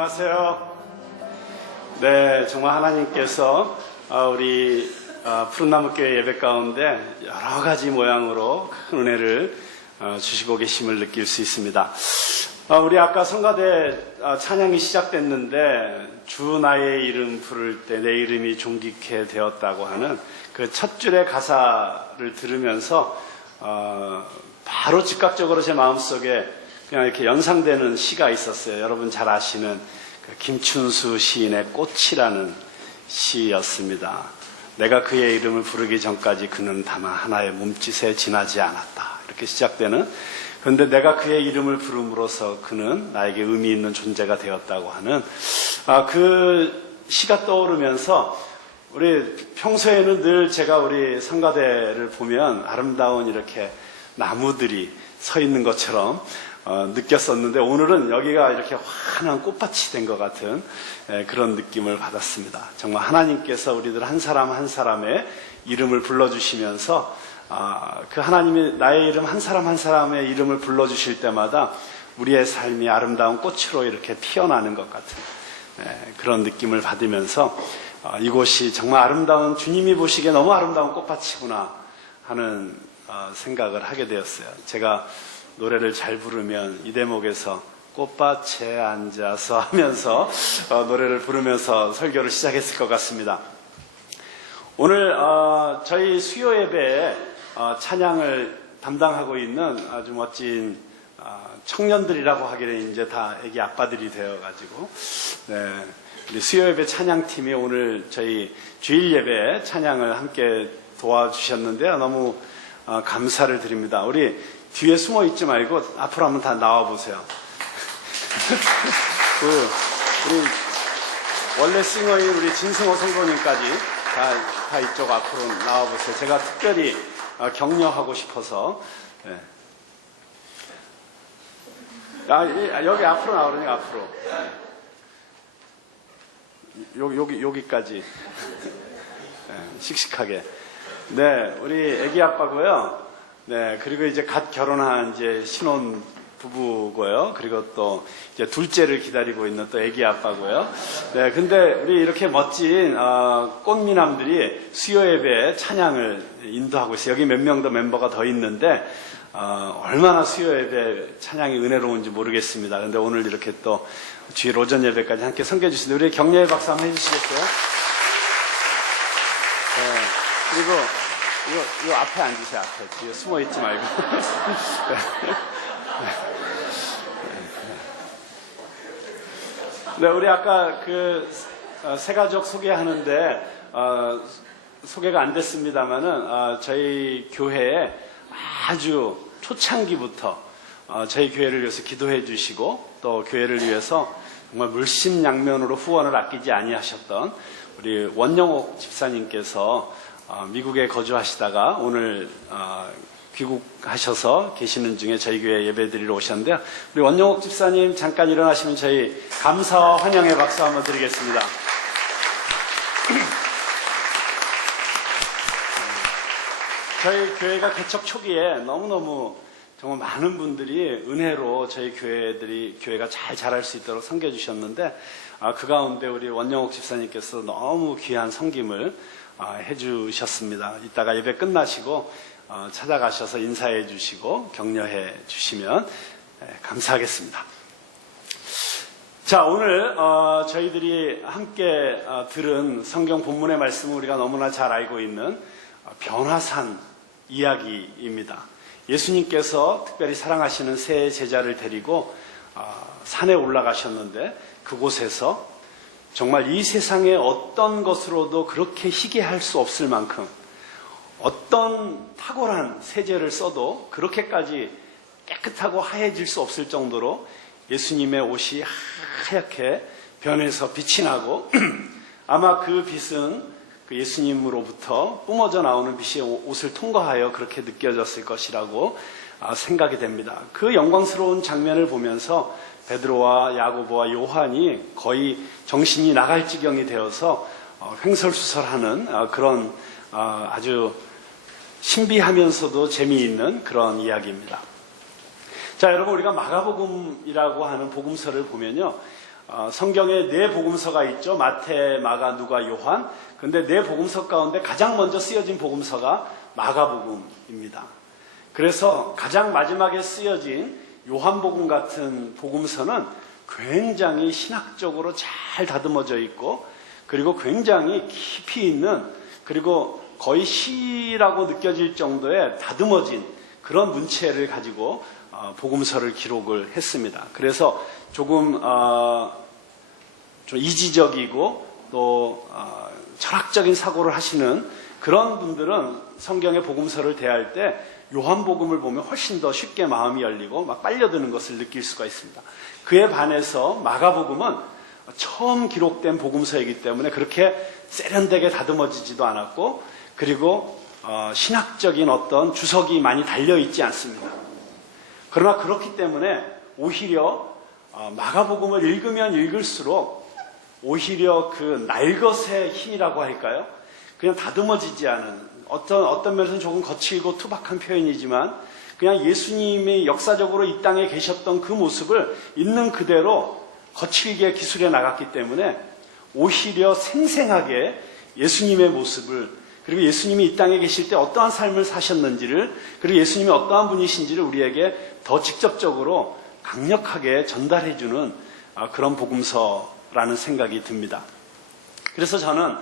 안녕하세요. 네, 정말 하나님께서 우리 푸른나무교회 예배 가운데 여러 가지 모양으로 큰 은혜를 주시고 계심을 느낄 수 있습니다. 우리 아까 성가대 찬양이 시작됐는데 주 나의 이름 부를 때 내 이름이 존귀케 되었다고 하는 그 첫 줄의 가사를 들으면서 바로 즉각적으로 제 마음속에 그냥 이렇게 연상되는 시가 있었어요. 여러분 잘 아시는 그 김춘수 시인의 꽃이라는 시였습니다. 내가 그의 이름을 부르기 전까지 그는 다만 하나의 몸짓에 지나지 않았다. 이렇게 시작되는, 그런데 내가 그의 이름을 부름으로써 그는 나에게 의미 있는 존재가 되었다고 하는 그 시가 떠오르면서, 우리 평소에는 늘 제가 우리 성가대를 보면 아름다운 이렇게 나무들이 서 있는 것처럼 느꼈었는데, 오늘은 여기가 이렇게 환한 꽃밭이 된 것 같은 그런 느낌을 받았습니다. 정말 하나님께서 우리들 한 사람 한 사람의 이름을 불러주시면서 그 하나님이 나의 이름 한 사람 한 사람의 이름을 불러주실 때마다 우리의 삶이 아름다운 꽃으로 이렇게 피어나는 것 같은 그런 느낌을 받으면서 이곳이 정말 아름다운, 주님이 보시기에 너무 아름다운 꽃밭이구나 하는 생각을 하게 되었어요. 제가 노래를 잘 부르면 이 대목에서 꽃밭에 앉아서 하면서 노래를 부르면서 설교를 시작했을 것 같습니다. 오늘 저희 수요 예배에 찬양을 담당하고 있는 아주 멋진 청년들이라고 하기는 이제 다 애기 아빠들이 되어가지고, 우리 수요 예배 찬양팀이 오늘 저희 주일 예배에 찬양을 함께 도와주셨는데요. 너무 감사를 드립니다. 우리 뒤에 숨어 있지 말고 앞으로 한번 다 나와 보세요. 우리 원래 싱어인 우리 진승호 성도님까지 다 이쪽 앞으로 나와 보세요. 제가 특별히 격려하고 싶어서. 여기 앞으로 나오려니까 앞으로. 여기까지. 씩씩하게. 네, 우리 애기 아빠고요. 네, 그리고 이제 갓 결혼한 이제 신혼 부부고요. 그리고 또 이제 둘째를 기다리고 있는 또 애기 아빠고요. 네, 근데 우리 이렇게 멋진 꽃미남들이 수요 예배에 찬양을 인도하고 있어요. 여기 몇 명 더 멤버가 더 있는데 얼마나 수요 예배 찬양이 은혜로운지 모르겠습니다. 그런데 오늘 이렇게 또 주일 오전 예배까지 함께 섬겨주시는데 우리 격려의 박수 한번 해주시겠어요? 네, 그리고 요 앞에 앉으세요. 앞에. 뒤에 숨어 있지 말고. 네, 우리 아까 그 새 가족 소개하는데 소개가 안 됐습니다만은 저희 교회에 아주 초창기부터 저희 교회를 위해서 기도해 주시고 또 교회를 위해서 정말 물심양면으로 후원을 아끼지 아니하셨던 우리 원영옥 집사님께서 미국에 거주하시다가 오늘 귀국하셔서 계시는 중에 저희 교회 예배드리러 오셨는데요. 우리 원영옥 집사님 잠깐 일어나시면 저희 감사와 환영의 박수 한번 드리겠습니다. 저희 교회가 개척 초기에 너무너무 정말 많은 분들이 은혜로 저희 교회가 잘 자랄 수 있도록 섬겨주셨는데 그 가운데 우리 원영옥 집사님께서 너무 귀한 섬김을 해주셨습니다. 이따가 예배 끝나시고 찾아가셔서 인사해 주시고 격려해 주시면 감사하겠습니다. 자, 오늘 저희들이 함께 들은 성경 본문의 말씀은 우리가 너무나 잘 알고 있는 변화산 이야기입니다. 예수님께서 특별히 사랑하시는 세 제자를 데리고 산에 올라가셨는데 그곳에서 정말 이 세상의 어떤 것으로도 그렇게 희게할 수 없을 만큼 어떤 탁월한 세제를 써도 그렇게까지 깨끗하고 하얘질 수 없을 정도로 예수님의 옷이 하얗게 변해서 빛이 나고 아마 그 빛은 그 예수님으로부터 뿜어져 나오는 빛이 옷을 통과하여 그렇게 느껴졌을 것이라고 생각이 됩니다. 그 영광스러운 장면을 보면서 베드로와 야고보와 요한이 거의 정신이 나갈 지경이 되어서 횡설수설하는 그런 아주 신비하면서도 재미있는 그런 이야기입니다. 자, 여러분, 우리가 마가복음이라고 하는 복음서를 보면요, 성경에 네 복음서가 있죠. 마태, 마가, 누가, 요한. 근데 네 복음서 가운데 가장 먼저 쓰여진 복음서가 마가복음입니다. 그래서 가장 마지막에 쓰여진 요한복음 같은 복음서는 굉장히 신학적으로 잘 다듬어져 있고, 그리고 굉장히 깊이 있는, 그리고 거의 시라고 느껴질 정도의 다듬어진 그런 문체를 가지고 복음서를 기록을 했습니다. 그래서 조금 좀 이지적이고 또 철학적인 사고를 하시는 그런 분들은 성경의 복음서를 대할 때 요한복음을 보면 훨씬 더 쉽게 마음이 열리고 막 빨려드는 것을 느낄 수가 있습니다. 그에 반해서 마가복음은 처음 기록된 복음서이기 때문에 그렇게 세련되게 다듬어지지도 않았고, 그리고 신학적인 어떤 주석이 많이 달려있지 않습니다. 그러나 그렇기 때문에 오히려 마가복음을 읽으면 읽을수록 오히려 그 날것의 힘이라고 할까요? 그냥 다듬어지지 않은 어떤 면에서는 조금 거칠고 투박한 표현이지만 그냥 예수님이 역사적으로 이 땅에 계셨던 그 모습을 있는 그대로 거칠게 기술해 나갔기 때문에 오히려 생생하게 예수님의 모습을, 그리고 예수님이 이 땅에 계실 때 어떠한 삶을 사셨는지를, 그리고 예수님이 어떠한 분이신지를 우리에게 더 직접적으로 강력하게 전달해주는 그런 복음서라는 생각이 듭니다. 그래서 저는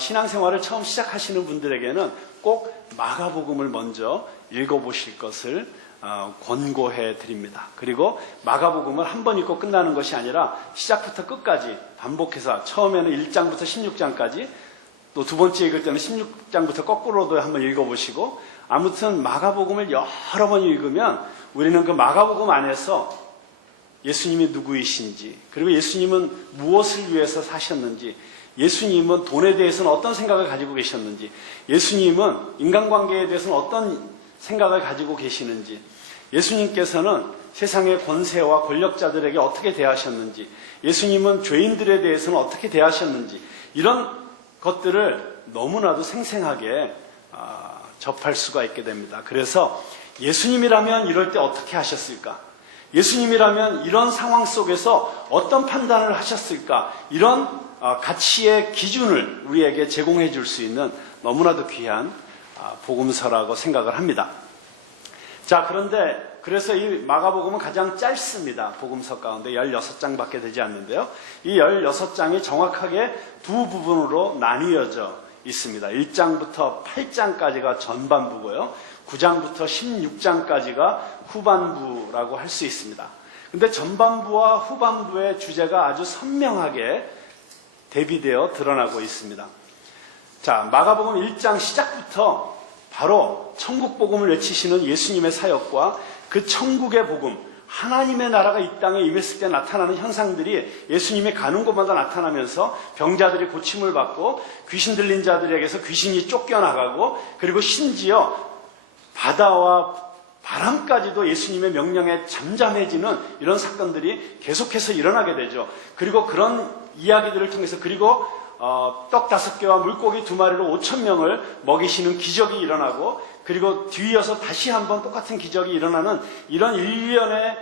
신앙생활을 처음 시작하시는 분들에게는 꼭 마가복음을 먼저 읽어보실 것을 권고해 드립니다. 그리고 마가복음을 한 번 읽고 끝나는 것이 아니라 시작부터 끝까지 반복해서 처음에는 1장부터 16장까지, 또 두 번째 읽을 때는 16장부터 거꾸로도 한번 읽어보시고, 아무튼 마가복음을 여러 번 읽으면 우리는 그 마가복음 안에서 예수님이 누구이신지, 그리고 예수님은 무엇을 위해서 사셨는지, 예수님은 돈에 대해서는 어떤 생각을 가지고 계셨는지, 예수님은 인간관계에 대해서는 어떤 생각을 가지고 계시는지, 예수님께서는 세상의 권세와 권력자들에게 어떻게 대하셨는지, 예수님은 죄인들에 대해서는 어떻게 대하셨는지, 이런 것들을 너무나도 생생하게 접할 수가 있게 됩니다. 그래서 예수님이라면 이럴 때 어떻게 하셨을까? 예수님이라면 이런 상황 속에서 어떤 판단을 하셨을까? 이런 가치의 기준을 우리에게 제공해 줄 수 있는 너무나도 귀한 복음서라고 생각을 합니다. 자, 그런데 그래서 이 마가복음은 가장 짧습니다. 복음서 가운데 16장밖에 되지 않는데요. 이 16장이 정확하게 두 부분으로 나뉘어져 있습니다. 1장부터 8장까지가 전반부고요. 9장부터 16장까지가 후반부라고 할 수 있습니다. 근데 전반부와 후반부의 주제가 아주 선명하게 대비되어 드러나고 있습니다. 자, 마가복음 1장 시작부터 바로 천국 복음을 외치시는 예수님의 사역과 그 천국의 복음, 하나님의 나라가 이 땅에 임했을 때 나타나는 현상들이 예수님이 가는 곳마다 나타나면서 병자들이 고침을 받고 귀신 들린 자들에게서 귀신이 쫓겨나가고, 그리고 심지어 바다와 바람까지도 예수님의 명령에 잠잠해지는 이런 사건들이 계속해서 일어나게 되죠. 그리고 그런 이야기들을 통해서, 그리고 떡 5개와 물고기 2마리로 5,000명을 먹이시는 기적이 일어나고, 그리고 뒤이어서 다시 한번 똑같은 기적이 일어나는 이런 일련의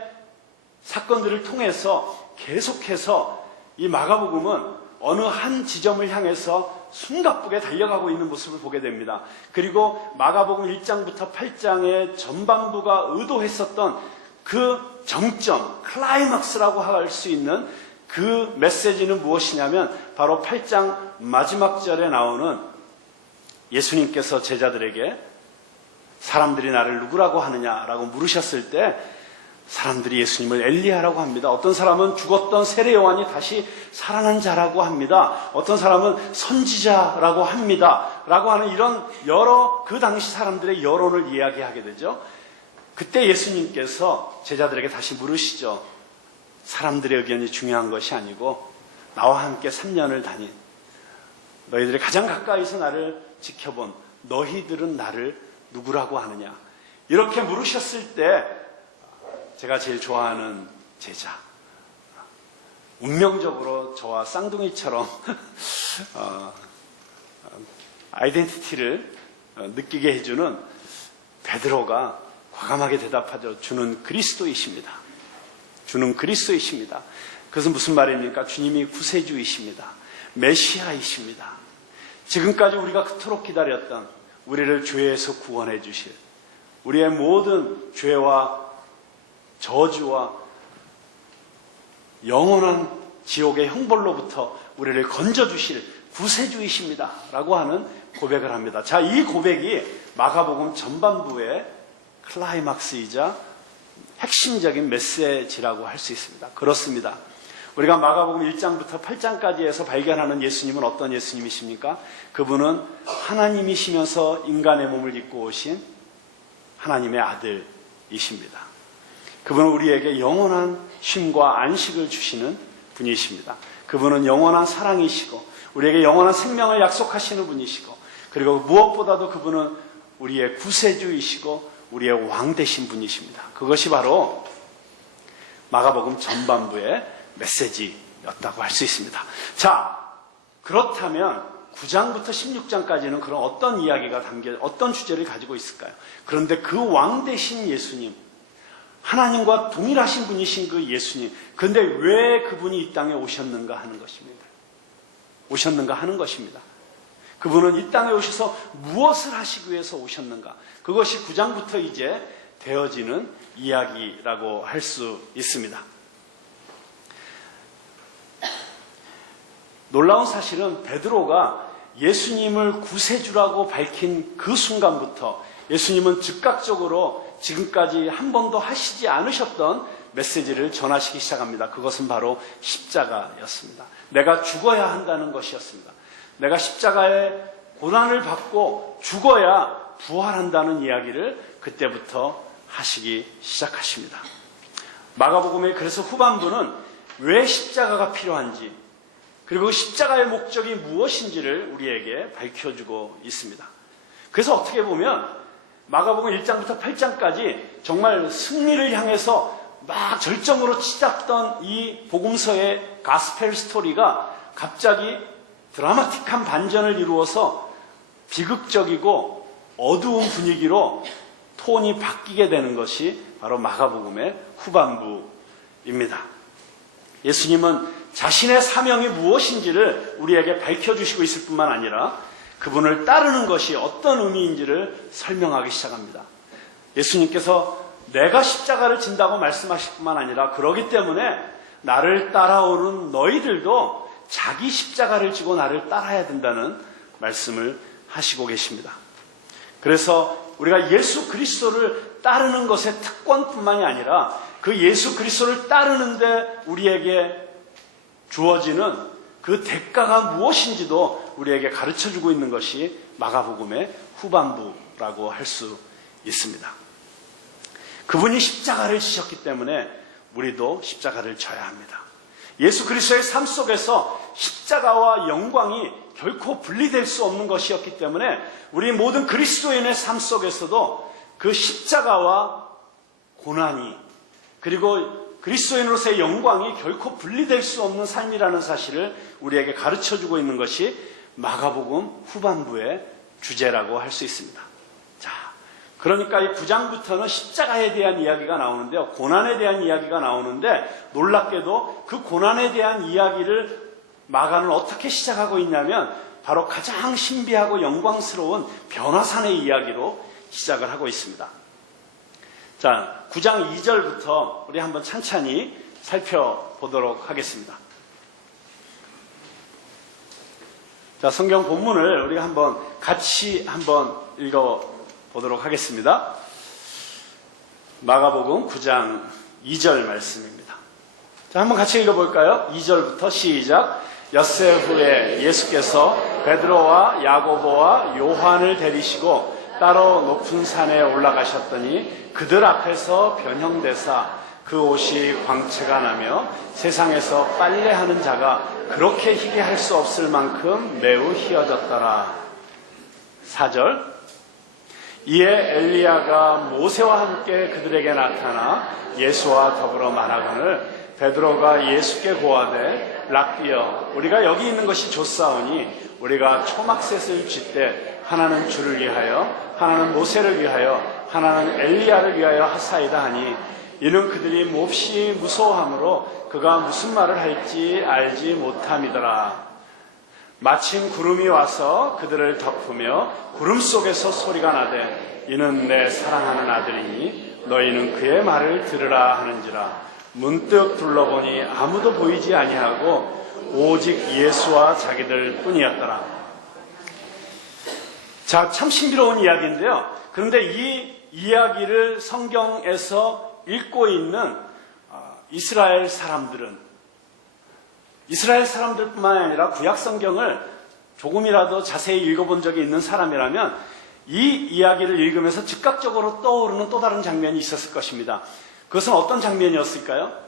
사건들을 통해서 계속해서 이 마가복음은 어느 한 지점을 향해서 숨가쁘게 달려가고 있는 모습을 보게 됩니다. 그리고 마가복음 1장부터 8장의 전반부가 의도했었던 그 정점, 클라이막스라고 할 수 있는 그 메시지는 무엇이냐면 바로 8장 마지막 절에 나오는 예수님께서 제자들에게 사람들이 나를 누구라고 하느냐라고 물으셨을 때 사람들이 예수님을 엘리야라고 합니다. 어떤 사람은 죽었던 세례 요한이 다시 살아난 자라고 합니다. 어떤 사람은 선지자라고 합니다. 라고 하는 이런 여러 그 당시 사람들의 여론을 이야기하게 되죠. 그때 예수님께서 제자들에게 다시 물으시죠. 사람들의 의견이 중요한 것이 아니고 나와 함께 3년을 다닌 너희들이 가장 가까이서 나를 지켜본 너희들은 나를 누구라고 하느냐. 이렇게 물으셨을 때 제가 제일 좋아하는 제자, 운명적으로 저와 쌍둥이처럼 아이덴티티를 느끼게 해주는 베드로가 과감하게 대답하죠. 주는 그리스도이십니다. 주는 그리스도이십니다. 그것은 무슨 말입니까? 주님이 구세주이십니다. 메시아이십니다. 지금까지 우리가 그토록 기다렸던 우리를 죄에서 구원해 주실, 우리의 모든 죄와 저주와 영원한 지옥의 형벌로부터 우리를 건져주실 구세주이십니다 라고 하는 고백을 합니다. 자, 이 고백이 마가복음 전반부의 클라이막스이자 핵심적인 메시지라고 할 수 있습니다. 그렇습니다. 우리가 마가복음 1장부터 8장까지에서 발견하는 예수님은 어떤 예수님이십니까? 그분은 하나님이시면서 인간의 몸을 입고 오신 하나님의 아들이십니다. 그분은 우리에게 영원한 쉼과 안식을 주시는 분이십니다. 그분은 영원한 사랑이시고 우리에게 영원한 생명을 약속하시는 분이시고, 그리고 무엇보다도 그분은 우리의 구세주이시고 우리의 왕 되신 분이십니다. 그것이 바로 마가복음 전반부의 메시지였다고 할 수 있습니다. 자, 그렇다면 9장부터 16장까지는 그런 어떤 이야기가 어떤 주제를 가지고 있을까요? 그런데 그 왕 되신 예수님, 하나님과 동일하신 분이신 그 예수님, 그런데 왜 그분이 이 땅에 오셨는가 하는 것입니다. 그분은 이 땅에 오셔서 무엇을 하시기 위해서 오셨는가? 그것이 9장부터 이제 되어지는 이야기라고 할 수 있습니다. 놀라운 사실은 베드로가 예수님을 구세주라고 밝힌 그 순간부터 예수님은 즉각적으로 지금까지 한 번도 하시지 않으셨던 메시지를 전하시기 시작합니다. 그것은 바로 십자가였습니다. 내가 죽어야 한다는 것이었습니다. 내가 십자가의 고난을 받고 죽어야 부활한다는 이야기를 그때부터 하시기 시작하십니다. 마가복음의 그래서 후반부는 왜 십자가가 필요한지, 그리고 십자가의 목적이 무엇인지를 우리에게 밝혀주고 있습니다. 그래서 어떻게 보면 마가복음 1장부터 8장까지 정말 승리를 향해서 막 절정으로 치닫던 이 복음서의 가스펠 스토리가 갑자기 드라마틱한 반전을 이루어서 비극적이고 어두운 분위기로 톤이 바뀌게 되는 것이 바로 마가복음의 후반부입니다. 예수님은 자신의 사명이 무엇인지를 우리에게 밝혀주시고 있을 뿐만 아니라 그분을 따르는 것이 어떤 의미인지를 설명하기 시작합니다. 예수님께서 내가 십자가를 진다고 말씀하실 뿐만 아니라 그러기 때문에 나를 따라오는 너희들도 자기 십자가를 지고 나를 따라야 된다는 말씀을 하시고 계십니다. 그래서 우리가 예수 그리스도를 따르는 것의 특권뿐만이 아니라 그 예수 그리스도를 따르는데 우리에게 주어지는 그 대가가 무엇인지도 우리에게 가르쳐주고 있는 것이 마가복음의 후반부라고 할 수 있습니다. 그분이 십자가를 지셨기 때문에 우리도 십자가를 져야 합니다. 예수 그리스도의 삶 속에서 십자가와 영광이 결코 분리될 수 없는 것이었기 때문에 우리 모든 그리스도인의 삶 속에서도 그 십자가와 고난이, 그리고 그리스도인으로서의 영광이 결코 분리될 수 없는 삶이라는 사실을 우리에게 가르쳐주고 있는 것이 마가복음 후반부의 주제라고 할 수 있습니다. 자, 그러니까 이 9장부터는 십자가에 대한 이야기가 나오는데요. 고난에 대한 이야기가 나오는데 놀랍게도 그 고난에 대한 이야기를 마가는 어떻게 시작하고 있냐면 바로 가장 신비하고 영광스러운 변화산의 이야기로 시작을 하고 있습니다. 자, 9장 2절부터 우리 한번 찬찬히 살펴보도록 하겠습니다. 자, 성경 본문을 우리가 한번 같이 한번 읽어보도록 하겠습니다. 마가복음 9장 2절 말씀입니다. 자, 한번 같이 읽어볼까요? 2절부터 시작. 엿새 후에 예수께서 베드로와 야고보와 요한을 데리시고 따로 높은 산에 올라가셨더니 그들 앞에서 변형되사 그 옷이 광채가 나며 세상에서 빨래하는 자가 그렇게 희게 할 수 없을 만큼 매우 희어졌더라. 4절. 이에 엘리야가 모세와 함께 그들에게 나타나 예수와 더불어 말하거늘 베드로가 예수께 고하되 락비여, 우리가 여기 있는 것이 좋사오니 우리가 초막셋을 쥐때 하나는 주를 위하여 하나는 모세를 위하여 하나는 엘리야를 위하여 하사이다 하니 이는 그들이 몹시 무서워하므로 그가 무슨 말을 할지 알지 못함이더라. 마침 구름이 와서 그들을 덮으며 구름 속에서 소리가 나되 이는 내 사랑하는 아들이니 너희는 그의 말을 들으라 하는지라. 문득 둘러보니 아무도 보이지 아니하고 오직 예수와 자기들 뿐이었더라. 자, 참 신비로운 이야기인데요. 그런데 이 이야기를 성경에서 읽고 있는 이스라엘 사람들뿐만 아니라 구약 성경을 조금이라도 자세히 읽어본 적이 있는 사람이라면 이 이야기를 읽으면서 즉각적으로 떠오르는 또 다른 장면이 있었을 것입니다. 그것은 어떤 장면이었을까요?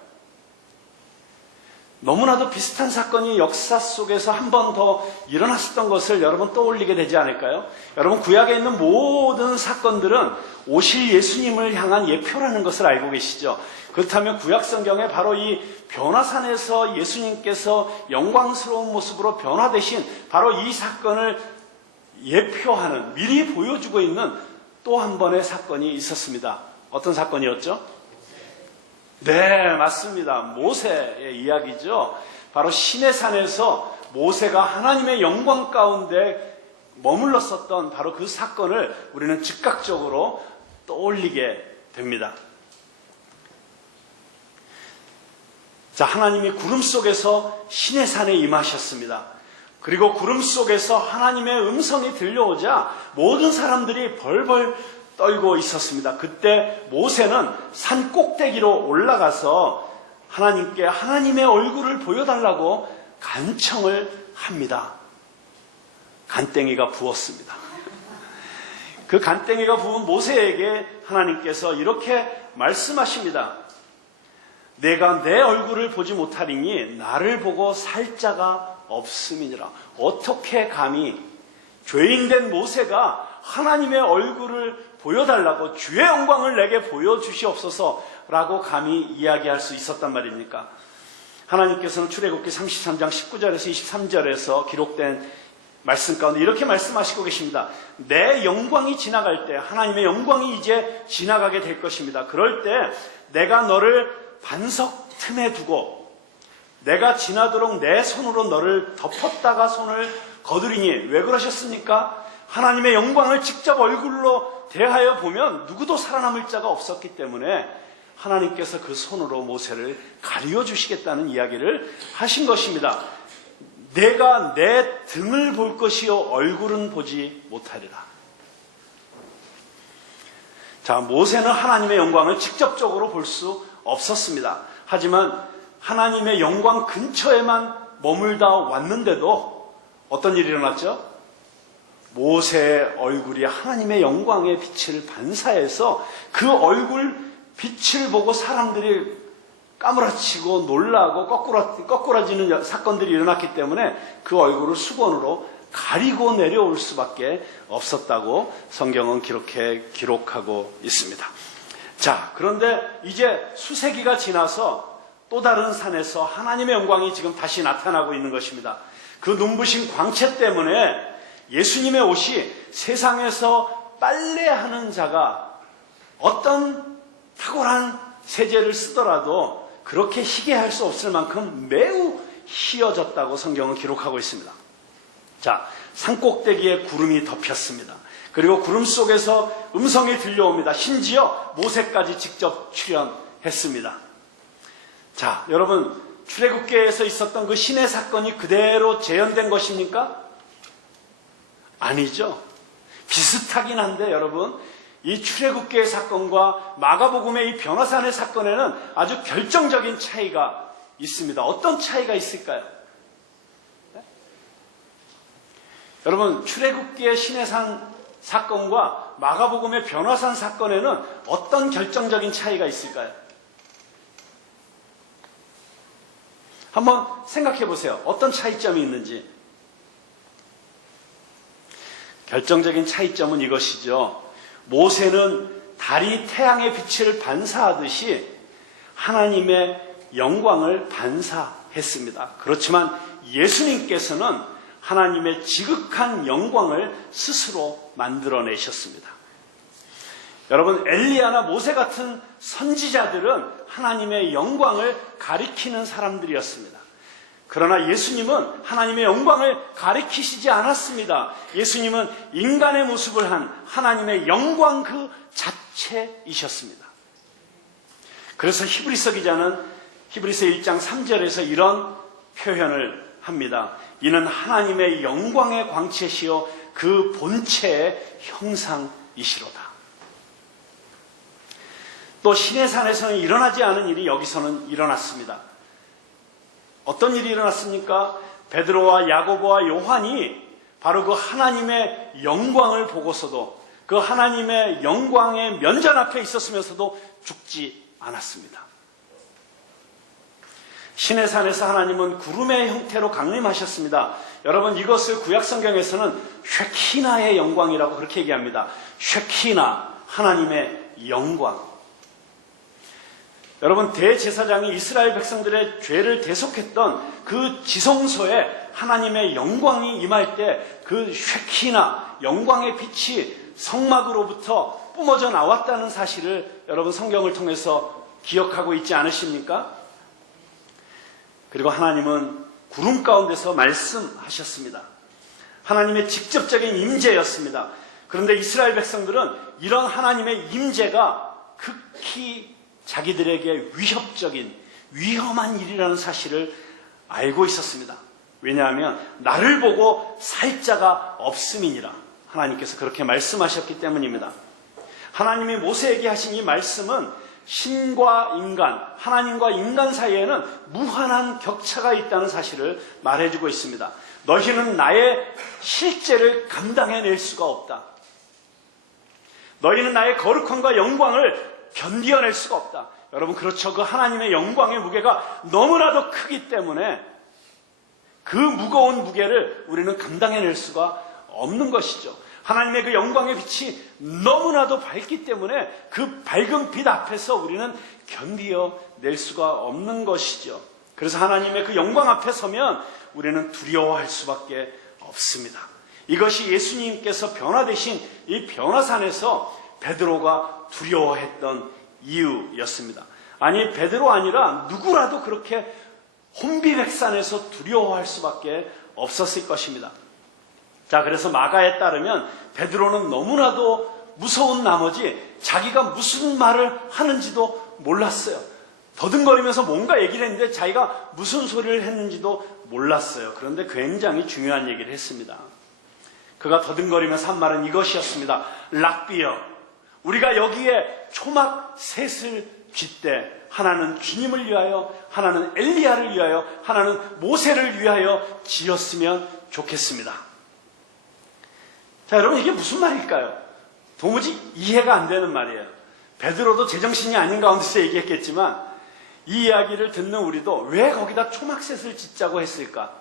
너무나도 비슷한 사건이 역사 속에서 한 번 더 일어났었던 것을 여러분 떠올리게 되지 않을까요? 여러분, 구약에 있는 모든 사건들은 오실 예수님을 향한 예표라는 것을 알고 계시죠? 그렇다면 구약 성경에 바로 이 변화산에서 예수님께서 영광스러운 모습으로 변화되신 바로 이 사건을 예표하는, 미리 보여주고 있는 또 한 번의 사건이 있었습니다. 어떤 사건이었죠? 네, 맞습니다. 모세의 이야기죠. 바로 시내산에서 모세가 하나님의 영광 가운데 머물렀었던 바로 그 사건을 우리는 즉각적으로 떠올리게 됩니다. 자, 하나님이 구름 속에서 시내산에 임하셨습니다. 그리고 구름 속에서 하나님의 음성이 들려오자 모든 사람들이 벌벌 떨고 있었습니다. 그때 모세는 산 꼭대기로 올라가서 하나님께 하나님의 얼굴을 보여달라고 간청을 합니다. 간땡이가 부었습니다. 그 간땡이가 부은 모세에게 하나님께서 이렇게 말씀하십니다. 내가 내 얼굴을 보지 못하리니 나를 보고 살 자가 없음이니라. 어떻게 감히 죄인된 모세가 하나님의 얼굴을 보여달라고 주의 영광을 내게 보여주시옵소서라고 감히 이야기할 수 있었단 말입니까? 하나님께서는 출애굽기 33장 19절에서 23절에서 기록된 말씀 가운데 이렇게 말씀하시고 계십니다. 내 영광이 지나갈 때, 하나님의 영광이 이제 지나가게 될 것입니다. 그럴 때 내가 너를 반석 틈에 두고 내가 지나도록 내 손으로 너를 덮었다가 손을 거두리니. 왜 그러셨습니까? 하나님의 영광을 직접 얼굴로 대하여 보면 누구도 살아남을 자가 없었기 때문에 하나님께서 그 손으로 모세를 가리워 주시겠다는 이야기를 하신 것입니다. 내가 내 등을 볼 것이요 얼굴은 보지 못하리라. 자, 모세는 하나님의 영광을 직접적으로 볼 수 없었습니다. 하지만 하나님의 영광 근처에만 머물다 왔는데도 어떤 일이 일어났죠? 모세의 얼굴이 하나님의 영광의 빛을 반사해서 그 얼굴 빛을 보고 사람들이 까무라치고 놀라고 거꾸라지는 사건들이 일어났기 때문에 그 얼굴을 수건으로 가리고 내려올 수밖에 없었다고 성경은 기록하고 있습니다. 자, 그런데 이제 수세기가 지나서 또 다른 산에서 하나님의 영광이 지금 다시 나타나고 있는 것입니다. 그 눈부신 광채 때문에 예수님의 옷이 세상에서 빨래하는 자가 어떤 탁월한 세제를 쓰더라도 그렇게 희게 할 수 없을 만큼 매우 희어졌다고 성경은 기록하고 있습니다. 자, 산꼭대기에 구름이 덮였습니다. 그리고 구름 속에서 음성이 들려옵니다. 심지어 모세까지 직접 출연했습니다. 자, 여러분, 출애굽기에서 있었던 그 신의 사건이 그대로 재현된 것입니까? 아니죠. 비슷하긴 한데 여러분, 이 출애굽기의 사건과 마가복음의 이 변화산의 사건에는 아주 결정적인 차이가 있습니다. 어떤 차이가 있을까요? 네? 여러분, 출애굽기의 시내산 사건과 마가복음의 변화산 사건에는 어떤 결정적인 차이가 있을까요? 한번 생각해 보세요. 어떤 차이점이 있는지. 결정적인 차이점은 이것이죠. 모세는 달이 태양의 빛을 반사하듯이 하나님의 영광을 반사했습니다. 그렇지만 예수님께서는 하나님의 지극한 영광을 스스로 만들어내셨습니다. 여러분, 엘리야나 모세 같은 선지자들은 하나님의 영광을 가리키는 사람들이었습니다. 그러나 예수님은 하나님의 영광을 가리키시지 않았습니다. 예수님은 인간의 모습을 한 하나님의 영광 그 자체이셨습니다. 그래서 히브리서 기자는 히브리서 1장 3절에서 이런 표현을 합니다. 이는 하나님의 영광의 광채시요 그 본체의 형상이시로다. 또 시내산에서는 일어나지 않은 일이 여기서는 일어났습니다. 어떤 일이 일어났습니까? 베드로와 야고보와 요한이 바로 그 하나님의 영광을 보고서도 그 하나님의 영광의 면전 앞에 있었으면서도 죽지 않았습니다. 시내산에서 하나님은 구름의 형태로 강림하셨습니다. 여러분, 이것을 구약성경에서는 쉐키나의 영광이라고 그렇게 얘기합니다. 쉐키나, 하나님의 영광. 여러분, 대제사장이 이스라엘 백성들의 죄를 대속했던 그 지성소에 하나님의 영광이 임할 때 그 쉐키나, 영광의 빛이 성막으로부터 뿜어져 나왔다는 사실을 여러분 성경을 통해서 기억하고 있지 않으십니까? 그리고 하나님은 구름 가운데서 말씀하셨습니다. 하나님의 직접적인 임재였습니다. 그런데 이스라엘 백성들은 이런 하나님의 임재가 극히 자기들에게 위협적인, 위험한 일이라는 사실을 알고 있었습니다. 왜냐하면 나를 보고 살 자가 없음이니라. 하나님께서 그렇게 말씀하셨기 때문입니다. 하나님이 모세에게 하신 이 말씀은 신과 인간, 하나님과 인간 사이에는 무한한 격차가 있다는 사실을 말해주고 있습니다. 너희는 나의 실제를 감당해낼 수가 없다. 너희는 나의 거룩함과 영광을 견디어낼 수가 없다. 여러분, 그렇죠. 그 하나님의 영광의 무게가 너무나도 크기 때문에 그 무거운 무게를 우리는 감당해낼 수가 없는 것이죠. 하나님의 그 영광의 빛이 너무나도 밝기 때문에 그 밝은 빛 앞에서 우리는 견디어낼 수가 없는 것이죠. 그래서 하나님의 그 영광 앞에 서면 우리는 두려워할 수밖에 없습니다. 이것이 예수님께서 변화되신 이 변화산에서 베드로가 두려워했던 이유였습니다. 아니, 베드로 아니라 누구라도 그렇게 혼비백산에서 두려워할 수밖에 없었을 것입니다. 자, 그래서 마가에 따르면 베드로는 너무나도 무서운 나머지 자기가 무슨 말을 하는지도 몰랐어요. 더듬거리면서 뭔가 얘기를 했는데 자기가 무슨 소리를 했는지도 몰랐어요. 그런데 굉장히 중요한 얘기를 했습니다. 그가 더듬거리면서 한 말은 이것이었습니다. 락비여, 우리가 여기에 초막 셋을 쥐때 하나는 주님을 위하여, 하나는 엘리야를 위하여, 하나는 모세를 위하여 지었으면 좋겠습니다. 자, 여러분, 이게 무슨 말일까요? 도무지 이해가 안 되는 말이에요. 베드로도 제정신이 아닌 가운데서 얘기했겠지만 이 이야기를 듣는 우리도 왜 거기다 초막셋을 짓자고 했을까?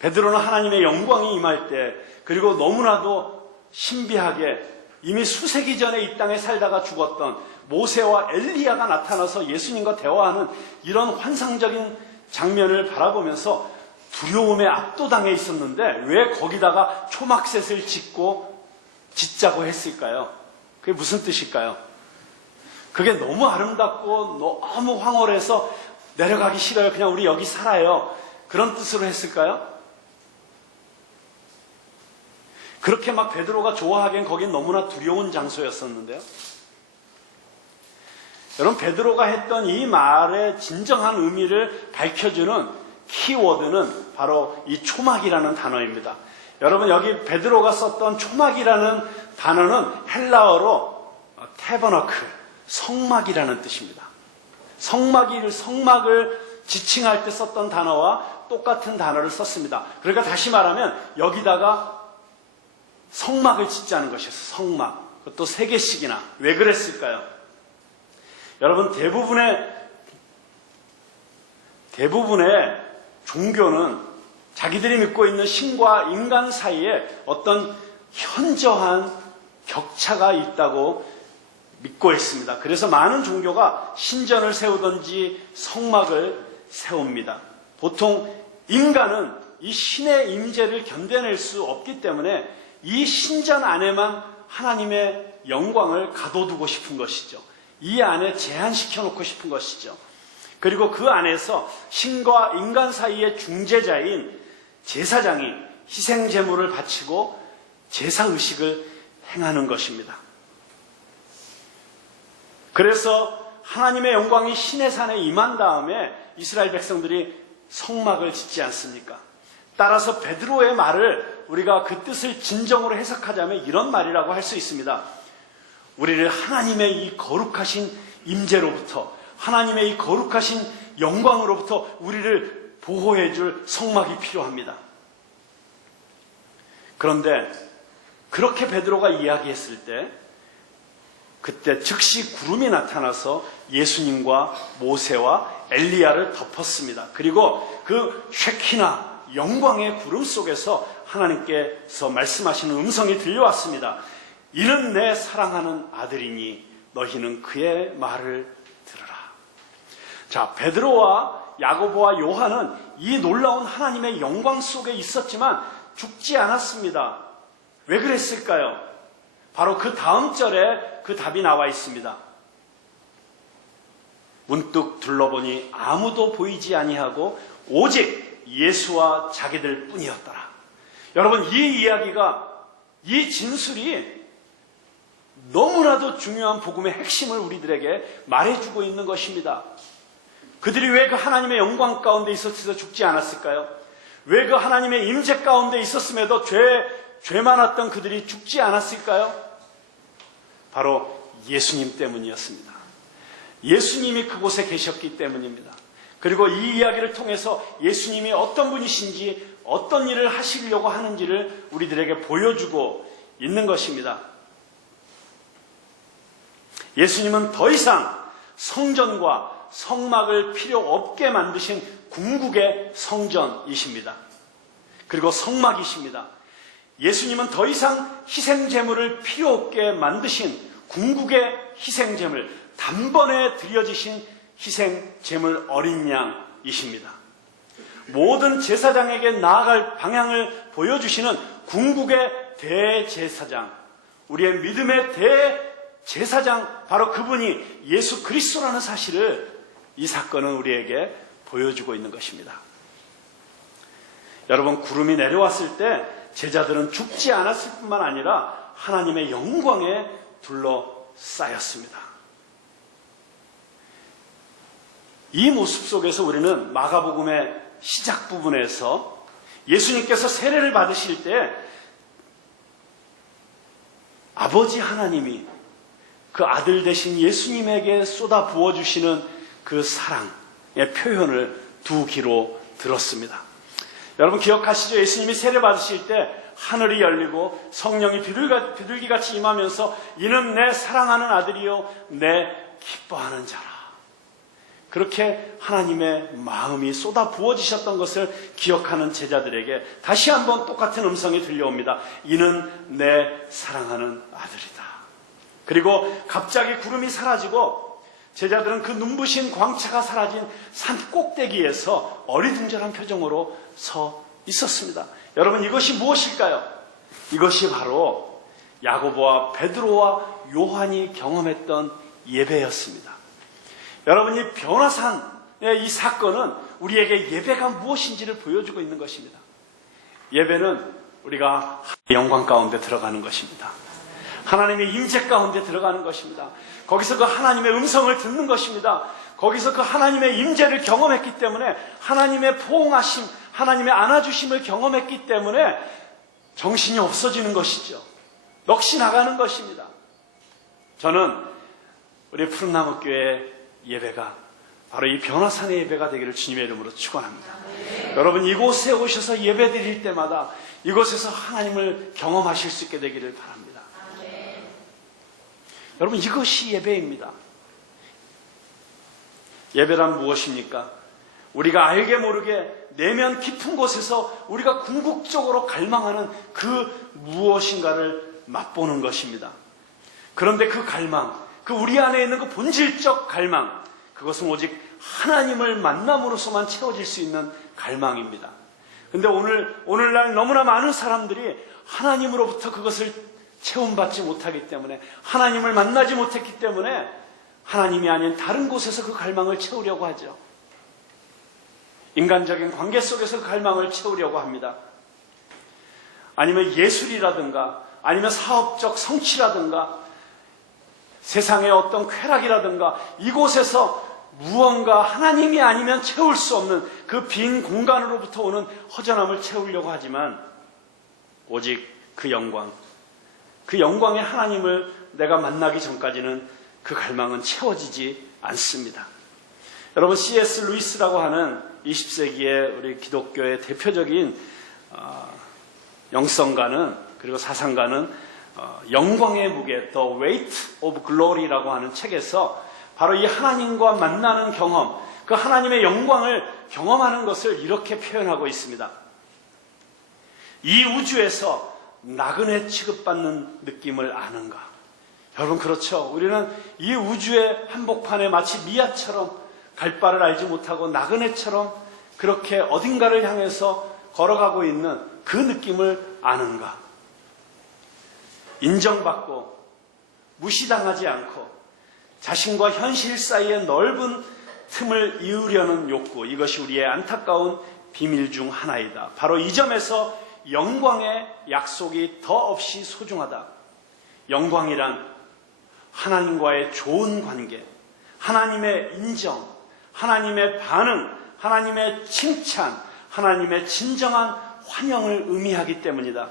베드로는 하나님의 영광이 임할 때, 그리고 너무나도 신비하게 이미 수세기 전에 이 땅에 살다가 죽었던 모세와 엘리야가 나타나서 예수님과 대화하는 이런 환상적인 장면을 바라보면서 두려움에 압도당해 있었는데 왜 거기다가 초막셋을 짓자고 했을까요? 그게 무슨 뜻일까요? 그게 너무 아름답고 너무 황홀해서 내려가기 싫어요. 그냥 우리 여기 살아요. 그런 뜻으로 했을까요? 그렇게 막 베드로가 좋아하기엔 거긴 너무나 두려운 장소였었는데요. 여러분, 베드로가 했던 이 말의 진정한 의미를 밝혀주는 키워드는 바로 이 초막이라는 단어입니다. 여러분, 여기 베드로가 썼던 초막이라는 단어는 헬라어로 태버너클, 성막이라는 뜻입니다. 성막을 지칭할 때 썼던 단어와 똑같은 단어를 썼습니다. 그러니까 다시 말하면 여기다가 성막을 짓자는 것이었어요. 성막. 그것도 3개씩이나. 왜 그랬을까요? 여러분, 대부분의 종교는 자기들이 믿고 있는 신과 인간 사이에 어떤 현저한 격차가 있다고 믿고 있습니다. 그래서 많은 종교가 신전을 세우든지 성막을 세웁니다. 보통 인간은 이 신의 임재를 견뎌낼 수 없기 때문에 이 신전 안에만 하나님의 영광을 가둬두고 싶은 것이죠. 이 안에 제한시켜 놓고 싶은 것이죠. 그리고 그 안에서 신과 인간 사이의 중재자인 제사장이 희생 제물을 바치고 제사의식을 행하는 것입니다. 그래서 하나님의 영광이 시내산에 임한 다음에 이스라엘 백성들이 성막을 짓지 않습니까? 따라서 베드로의 말을 우리가 그 뜻을 진정으로 해석하자면 이런 말이라고 할 수 있습니다. 우리를 하나님의 이 거룩하신 임재로부터, 하나님의 이 거룩하신 영광으로부터 우리를 보호해 줄 성막이 필요합니다. 그런데 그렇게 베드로가 이야기했을 때 그때 즉시 구름이 나타나서 예수님과 모세와 엘리야를 덮었습니다. 그리고 그 쉐키나 영광의 구름 속에서 하나님께서 말씀하시는 음성이 들려왔습니다. 이는 내 사랑하는 아들이니 너희는 그의 말을 들으라. 자, 베드로와 야고보와 요한은 이 놀라운 하나님의 영광 속에 있었지만 죽지 않았습니다. 왜 그랬을까요? 바로 그 다음 절에 그 답이 나와 있습니다. 문득 둘러보니 아무도 보이지 아니하고 오직 예수와 자기들 뿐이었더라. 여러분, 이 이야기가, 이 진술이 너무나도 중요한 복음의 핵심을 우리들에게 말해주고 있는 것입니다. 그들이 왜 그 하나님의 영광 가운데 있었어도 죽지 않았을까요? 왜 그 하나님의 임재 가운데 있었음에도 죄 많았던 그들이 죽지 않았을까요? 바로 예수님 때문이었습니다. 예수님이 그곳에 계셨기 때문입니다. 그리고 이 이야기를 통해서 예수님이 어떤 분이신지, 어떤 일을 하시려고 하는지를 우리들에게 보여주고 있는 것입니다. 예수님은 더 이상 성전과 성막을 필요 없게 만드신 궁극의 성전이십니다. 그리고 성막이십니다. 예수님은 더 이상 희생제물을 필요 없게 만드신 궁극의 희생제물, 단번에 드려지신 희생제물 어린 양이십니다. 모든 제사장에게 나아갈 방향을 보여주시는 궁극의 대제사장, 우리의 믿음의 대제사장, 바로 그분이 예수 그리스도라는 사실을 이 사건은 우리에게 보여주고 있는 것입니다. 여러분, 구름이 내려왔을 때 제자들은 죽지 않았을 뿐만 아니라 하나님의 영광에 둘러싸였습니다. 이 모습 속에서 우리는 마가복음의 시작 부분에서 예수님께서 세례를 받으실 때 아버지 하나님이 그 아들 되신 예수님에게 쏟아 부어주시는 그 사랑의 표현을 두 귀로 들었습니다. 여러분 기억하시죠? 예수님이 세례 받으실 때 하늘이 열리고 성령이 비둘기같이 임하면서 이는 내 사랑하는 아들이요 내 기뻐하는 자라. 그렇게 하나님의 마음이 쏟아 부어지셨던 것을 기억하는 제자들에게 다시 한번 똑같은 음성이 들려옵니다. 이는 내 사랑하는 아들이다. 그리고 갑자기 구름이 사라지고 제자들은 그 눈부신 광채가 사라진 산 꼭대기에서 어리둥절한 표정으로 서 있었습니다. 여러분, 이것이 무엇일까요? 이것이 바로 야고보와 베드로와 요한이 경험했던 예배였습니다. 여러분, 이 변화산의 이 사건은 우리에게 예배가 무엇인지를 보여주고 있는 것입니다. 예배는 우리가 영광 가운데 들어가는 것입니다. 하나님의 임재 가운데 들어가는 것입니다. 거기서 그 하나님의 음성을 듣는 것입니다. 거기서 그 하나님의 임재를 경험했기 때문에 하나님의 포옹하심, 하나님의 안아주심을 경험했기 때문에 정신이 없어지는 것이죠. 넋이 나가는 것입니다. 저는 우리 푸른나무교회 예배가 바로 이 변화산의 예배가 되기를 주님의 이름으로 축원합니다. 여러분, 이곳에 오셔서 예배 드릴 때마다 이곳에서 하나님을 경험하실 수 있게 되기를 바랍니다. 여러분, 이것이 예배입니다. 예배란 무엇입니까? 우리가 알게 모르게 내면 깊은 곳에서 우리가 궁극적으로 갈망하는 그 무엇인가를 맛보는 것입니다. 그런데 그 갈망, 그 우리 안에 있는 그 본질적 갈망, 그것은 오직 하나님을 만남으로서만 채워질 수 있는 갈망입니다. 근데 오늘날 너무나 많은 사람들이 하나님으로부터 그것을 체험받지 못하기 때문에, 하나님을 만나지 못했기 때문에 하나님이 아닌 다른 곳에서 그 갈망을 채우려고 하죠. 인간적인 관계 속에서 그 갈망을 채우려고 합니다. 아니면 예술이라든가, 아니면 사업적 성취라든가, 세상의 어떤 쾌락이라든가, 이곳에서 무언가 하나님이 아니면 채울 수 없는 그 빈 공간으로부터 오는 허전함을 채우려고 하지만, 오직 그 영광의 하나님을 내가 만나기 전까지는 그 갈망은 채워지지 않습니다. 여러분, C.S. 루이스라고 하는 20세기의 우리 기독교의 대표적인 영성가는, 그리고 사상가는 영광의 무게, The Weight of Glory라고 하는 책에서 바로 이 하나님과 만나는 경험, 그 하나님의 영광을 경험하는 것을 이렇게 표현하고 있습니다. 이 우주에서 나그네 취급받는 느낌을 아는가? 여러분, 그렇죠. 우리는 이 우주의 한복판에 마치 미아처럼 갈 바를 알지 못하고 나그네처럼 그렇게 어딘가를 향해서 걸어가고 있는 그 느낌을 아는가? 인정받고 무시당하지 않고 자신과 현실 사이의 넓은 틈을 이으려는 욕구, 이것이 우리의 안타까운 비밀 중 하나이다. 바로 이 점에서 영광의 약속이 더없이 소중하다. 영광이란 하나님과의 좋은 관계, 하나님의 인정, 하나님의 반응, 하나님의 칭찬, 하나님의 진정한 환영을 의미하기 때문이다.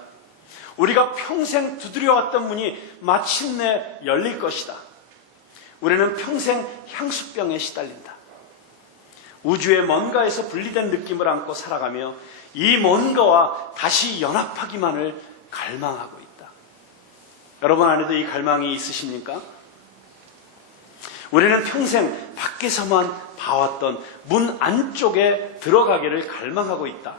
우리가 평생 두드려왔던 문이 마침내 열릴 것이다. 우리는 평생 향수병에 시달린다. 우주의 뭔가에서 분리된 느낌을 안고 살아가며 이 뭔가와 다시 연합하기만을 갈망하고 있다. 여러분 안에도 이 갈망이 있으십니까? 우리는 평생 밖에서만 봐왔던 문 안쪽에 들어가기를 갈망하고 있다.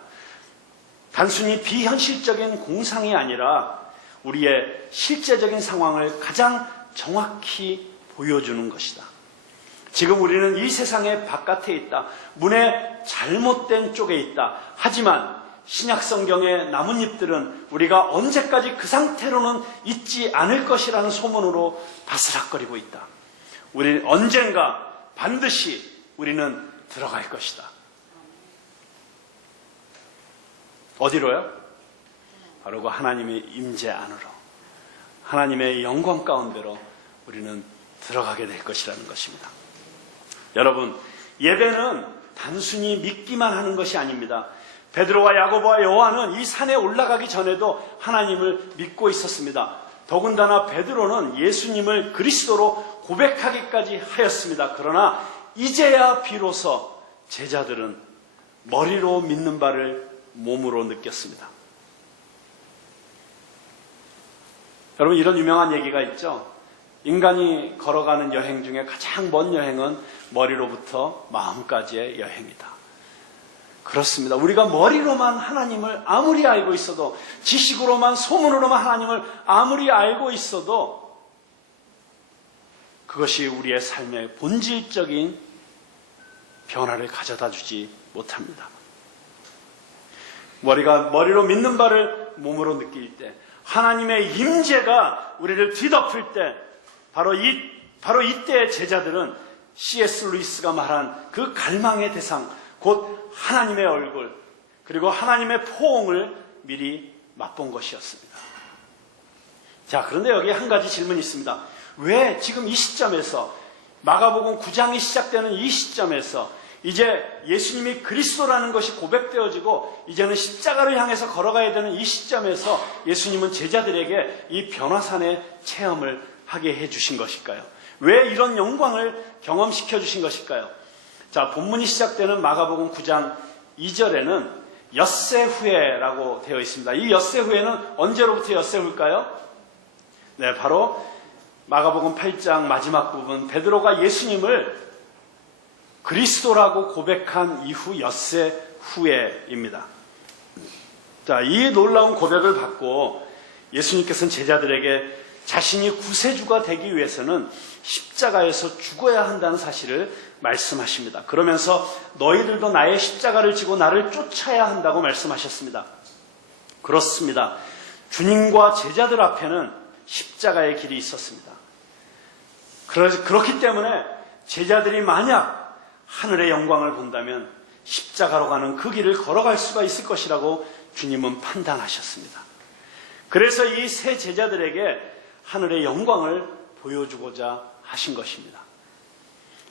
단순히 비현실적인 공상이 아니라 우리의 실제적인 상황을 가장 정확히 보여주는 것이다. 지금 우리는 이 세상의 바깥에 있다. 문의 잘못된 쪽에 있다. 하지만 신약성경의 나뭇잎들은 우리가 언제까지 그 상태로는 있지 않을 것이라는 소문으로 바스락거리고 있다. 우리는 언젠가 반드시 우리는 들어갈 것이다. 어디로요? 바로 그 하나님의 임재 안으로, 하나님의 영광 가운데로 우리는 들어가게 될 것이라는 것입니다. 여러분, 예배는 단순히 믿기만 하는 것이 아닙니다. 베드로와 야고보와 요한은 이 산에 올라가기 전에도 하나님을 믿고 있었습니다. 더군다나 베드로는 예수님을 그리스도로 고백하기까지 하였습니다. 그러나 이제야 비로소 제자들은 머리로 믿는 바를 몸으로 느꼈습니다. 여러분, 이런 유명한 얘기가 있죠. 인간이 걸어가는 여행 중에 가장 먼 여행은 머리로부터 마음까지의 여행이다. 그렇습니다. 우리가 머리로만 하나님을 아무리 알고 있어도, 지식으로만, 소문으로만 하나님을 아무리 알고 있어도 그것이 우리의 삶의 본질적인 변화를 가져다 주지 못합니다. 머리로 믿는 바를 몸으로 느낄 때, 하나님의 임재가 우리를 뒤덮을 때, 바로 이때 제자들은 C.S. 루이스가 말한 그 갈망의 대상, 곧 하나님의 얼굴, 그리고 하나님의 포옹을 미리 맛본 것이었습니다. 자, 그런데 여기에 한 가지 질문이 있습니다. 왜 지금 이 시점에서, 마가복음 9장이 시작되는 이 시점에서 이제 예수님이 그리스도라는 것이 고백되어지고 이제는 십자가를 향해서 걸어가야 되는 이 시점에서 예수님은 제자들에게 이 변화산의 체험을 하게 해주신 것일까요? 왜 이런 영광을 경험시켜 주신 것일까요? 자, 본문이 시작되는 마가복음 9장 2절에는 엿새 후에라고 되어 있습니다. 이 엿새 후에는 언제로부터 엿새 후일까요? 네, 바로 마가복음 8장 마지막 부분, 베드로가 예수님을 그리스도라고 고백한 이후 엿새 후에입니다. 자, 이 놀라운 고백을 받고 예수님께서는 제자들에게 자신이 구세주가 되기 위해서는 십자가에서 죽어야 한다는 사실을 말씀하십니다. 그러면서 너희들도 나의 십자가를 지고 나를 쫓아야 한다고 말씀하셨습니다. 그렇습니다. 주님과 제자들 앞에는 십자가의 길이 있었습니다. 그렇기 때문에 제자들이 만약 하늘의 영광을 본다면 십자가로 가는 그 길을 걸어갈 수가 있을 것이라고 주님은 판단하셨습니다. 그래서 이 세 제자들에게 하늘의 영광을 보여주고자 하신 것입니다.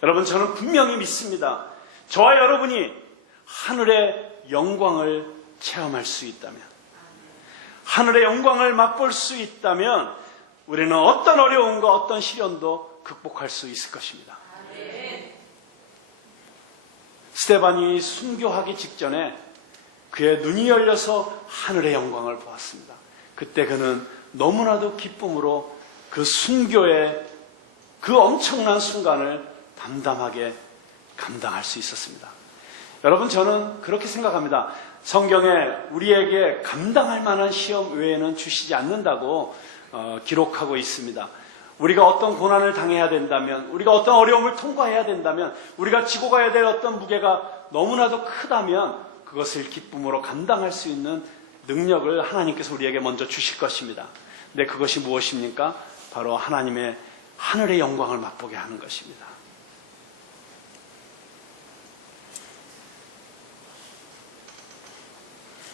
여러분, 저는 분명히 믿습니다. 저와 여러분이 하늘의 영광을 체험할 수 있다면, 하늘의 영광을 맛볼 수 있다면 우리는 어떤 어려움과 어떤 시련도 극복할 수 있을 것입니다. 스데반이 순교하기 직전에 그의 눈이 열려서 하늘의 영광을 보았습니다. 그때 그는 너무나도 기쁨으로 그 순교의 그 엄청난 순간을 담담하게 감당할 수 있었습니다. 여러분, 저는 그렇게 생각합니다. 성경에 우리에게 감당할 만한 시험 외에는 주시지 않는다고 기록하고 있습니다. 우리가 어떤 고난을 당해야 된다면, 우리가 어떤 어려움을 통과해야 된다면, 우리가 지고 가야 될 어떤 무게가 너무나도 크다면 그것을 기쁨으로 감당할 수 있는 능력을 하나님께서 우리에게 먼저 주실 것입니다. 근데 그것이 무엇입니까? 바로 하나님의 하늘의 영광을 맛보게 하는 것입니다.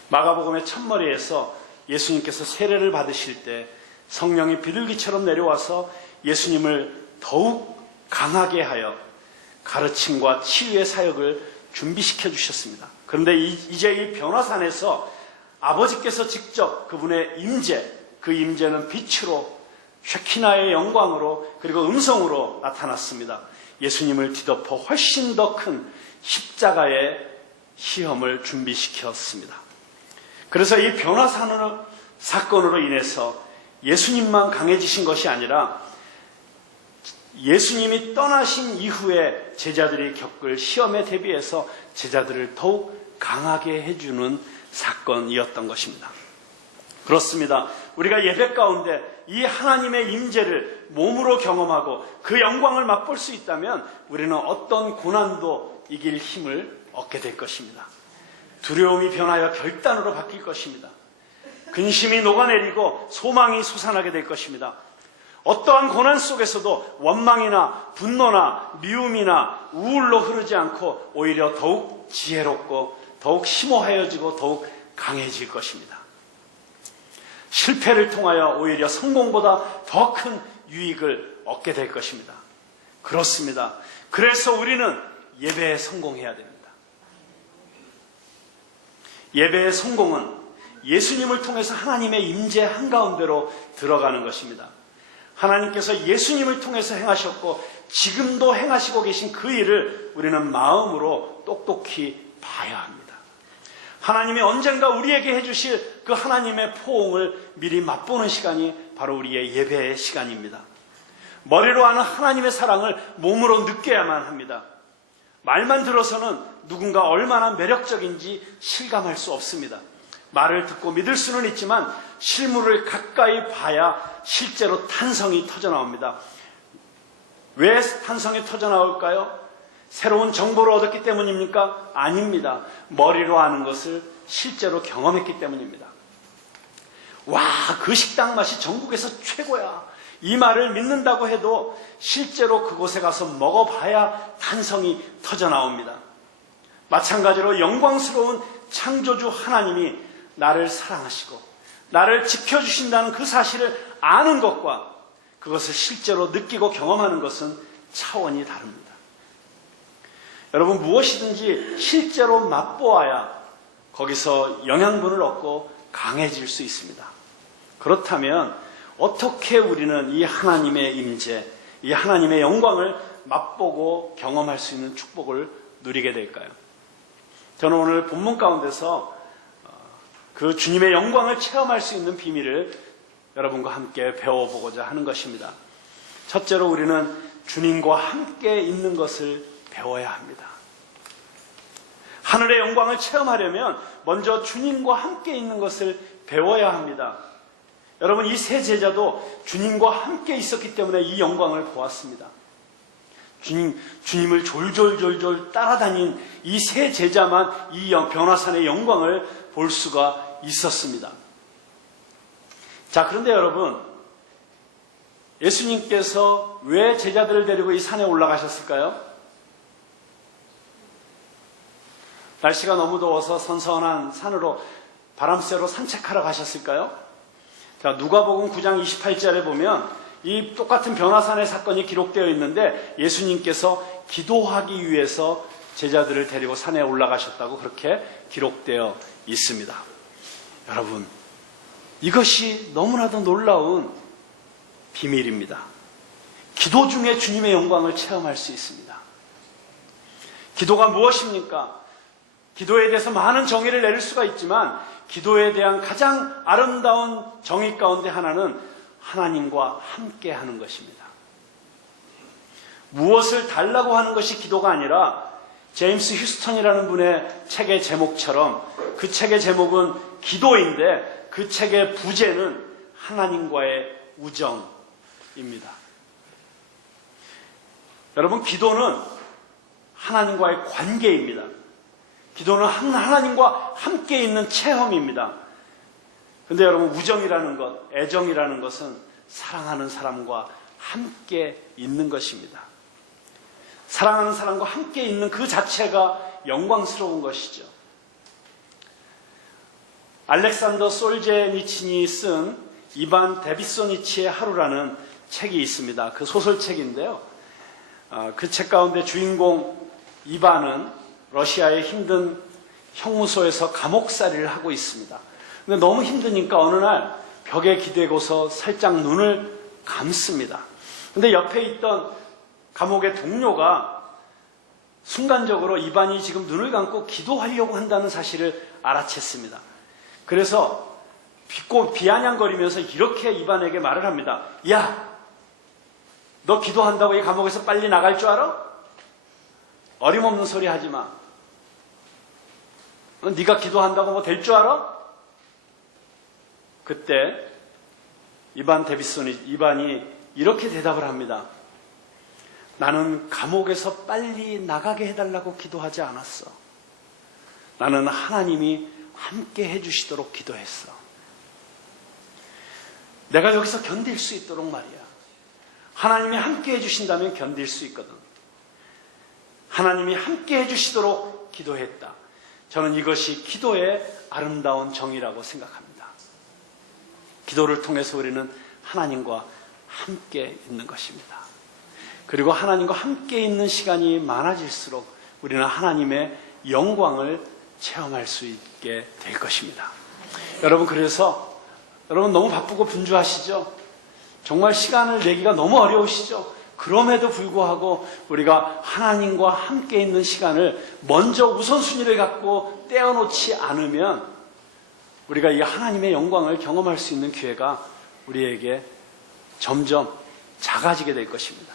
마가복음의 첫머리에서 예수님께서 세례를 받으실 때 성령이 비둘기처럼 내려와서 예수님을 더욱 강하게 하여 가르침과 치유의 사역을 준비시켜 주셨습니다. 그런데 이제 이 변화산에서 아버지께서 직접 그분의 임재, 그 임재는 빛으로 쉐키나의 영광으로 그리고 음성으로 나타났습니다. 예수님을 뒤덮어 훨씬 더 큰 십자가의 시험을 준비시켰습니다. 그래서 이 변화산 사건으로 인해서 예수님만 강해지신 것이 아니라 예수님이 떠나신 이후에 제자들이 겪을 시험에 대비해서 제자들을 더욱 강하게 해주는 사건이었던 것입니다. 그렇습니다. 우리가 예배 가운데 이 하나님의 임재를 몸으로 경험하고 그 영광을 맛볼 수 있다면 우리는 어떤 고난도 이길 힘을 얻게 될 것입니다. 두려움이 변하여 결단으로 바뀔 것입니다. 근심이 녹아내리고 소망이 솟아나게 될 것입니다. 어떠한 고난 속에서도 원망이나 분노나 미움이나 우울로 흐르지 않고 오히려 더욱 지혜롭고 더욱 심오하여지고 더욱 강해질 것입니다. 실패를 통하여 오히려 성공보다 더 큰 유익을 얻게 될 것입니다. 그렇습니다. 그래서 우리는 예배에 성공해야 됩니다. 예배의 성공은 예수님을 통해서 하나님의 임재 한가운데로 들어가는 것입니다. 하나님께서 예수님을 통해서 행하셨고 지금도 행하시고 계신 그 일을 우리는 마음으로 똑똑히 봐야 합니다. 하나님이 언젠가 우리에게 해주실 그 하나님의 포옹을 미리 맛보는 시간이 바로 우리의 예배의 시간입니다. 머리로 아는 하나님의 사랑을 몸으로 느껴야만 합니다. 말만 들어서는 누군가 얼마나 매력적인지 실감할 수 없습니다. 말을 듣고 믿을 수는 있지만 실물을 가까이 봐야 실제로 탄성이 터져나옵니다. 왜 탄성이 터져나올까요? 새로운 정보를 얻었기 때문입니까? 아닙니다. 머리로 아는 것을 실제로 경험했기 때문입니다. 와, 그 식당 맛이 전국에서 최고야. 이 말을 믿는다고 해도 실제로 그곳에 가서 먹어봐야 탄성이 터져나옵니다. 마찬가지로 영광스러운 창조주 하나님이 나를 사랑하시고 나를 지켜주신다는 그 사실을 아는 것과 그것을 실제로 느끼고 경험하는 것은 차원이 다릅니다. 여러분, 무엇이든지 실제로 맛보아야 거기서 영양분을 얻고 강해질 수 있습니다. 그렇다면 어떻게 우리는 이 하나님의 임재, 이 하나님의 영광을 맛보고 경험할 수 있는 축복을 누리게 될까요? 저는 오늘 본문 가운데서 그 주님의 영광을 체험할 수 있는 비밀을 여러분과 함께 배워보고자 하는 것입니다. 첫째로 우리는 주님과 함께 있는 것을 배워야 합니다. 하늘의 영광을 체험하려면 먼저 주님과 함께 있는 것을 배워야 합니다. 여러분, 이 세 제자도 주님과 함께 있었기 때문에 이 영광을 보았습니다. 주님을 졸졸졸졸 따라다닌 이 세 제자만 이 변화산의 영광을 볼 수가 있었습니다. 자, 그런데 여러분, 예수님께서 왜 제자들을 데리고 이 산에 올라가셨을까요? 날씨가 너무 더워서 선선한 산으로 바람 쐬러 산책하러 가셨을까요? 자, 누가복음 9장 28절에 보면 이 똑같은 변화산의 사건이 기록되어 있는데 예수님께서 기도하기 위해서 제자들을 데리고 산에 올라가셨다고 그렇게 기록되어 있습니다. 여러분, 이것이 너무나도 놀라운 비밀입니다. 기도 중에 주님의 영광을 체험할 수 있습니다. 기도가 무엇입니까? 기도에 대해서 많은 정의를 내릴 수가 있지만 기도에 대한 가장 아름다운 정의 가운데 하나는 하나님과 함께 하는 것입니다. 무엇을 달라고 하는 것이 기도가 아니라 제임스 휴스턴이라는 분의 책의 제목처럼 그 책의 제목은 기도인데 그 책의 부제는 하나님과의 우정입니다. 여러분, 기도는 하나님과의 관계입니다. 기도는 하나님과 함께 있는 체험입니다. 근데 여러분, 우정이라는 것, 애정이라는 것은 사랑하는 사람과 함께 있는 것입니다. 사랑하는 사람과 함께 있는 그 자체가 영광스러운 것이죠. 알렉산더 솔제니친이 쓴 이반 데비소니치의 하루라는 책이 있습니다. 그 소설책인데요. 그 책 가운데 주인공 이반은 러시아의 힘든 형무소에서 감옥살이를 하고 있습니다. 근데 너무 힘드니까 어느 날 벽에 기대고서 살짝 눈을 감습니다. 근데 옆에 있던 감옥의 동료가 순간적으로 이반이 지금 눈을 감고 기도하려고 한다는 사실을 알아챘습니다. 그래서 비아냥거리면서 이렇게 이반에게 말을 합니다. 야, 너 기도한다고 이 감옥에서 빨리 나갈 줄 알아? 어림없는 소리 하지 마. 네가 기도한다고 뭐 될 줄 알아? 그때 이반이 이렇게 대답을 합니다. 나는 감옥에서 빨리 나가게 해달라고 기도하지 않았어. 나는 하나님이 함께 해주시도록 기도했어. 내가 여기서 견딜 수 있도록 말이야. 하나님이 함께 해주신다면 견딜 수 있거든. 하나님이 함께 해주시도록 기도했다. 저는 이것이 기도의 아름다운 정의라고 생각합니다. 기도를 통해서 우리는 하나님과 함께 있는 것입니다. 그리고 하나님과 함께 있는 시간이 많아질수록 우리는 하나님의 영광을 체험할 수 있게 될 것입니다. 여러분, 그래서 여러분 너무 바쁘고 분주하시죠? 정말 시간을 내기가 너무 어려우시죠? 그럼에도 불구하고 우리가 하나님과 함께 있는 시간을 먼저 우선순위를 갖고 떼어놓지 않으면 우리가 이 하나님의 영광을 경험할 수 있는 기회가 우리에게 점점 작아지게 될 것입니다.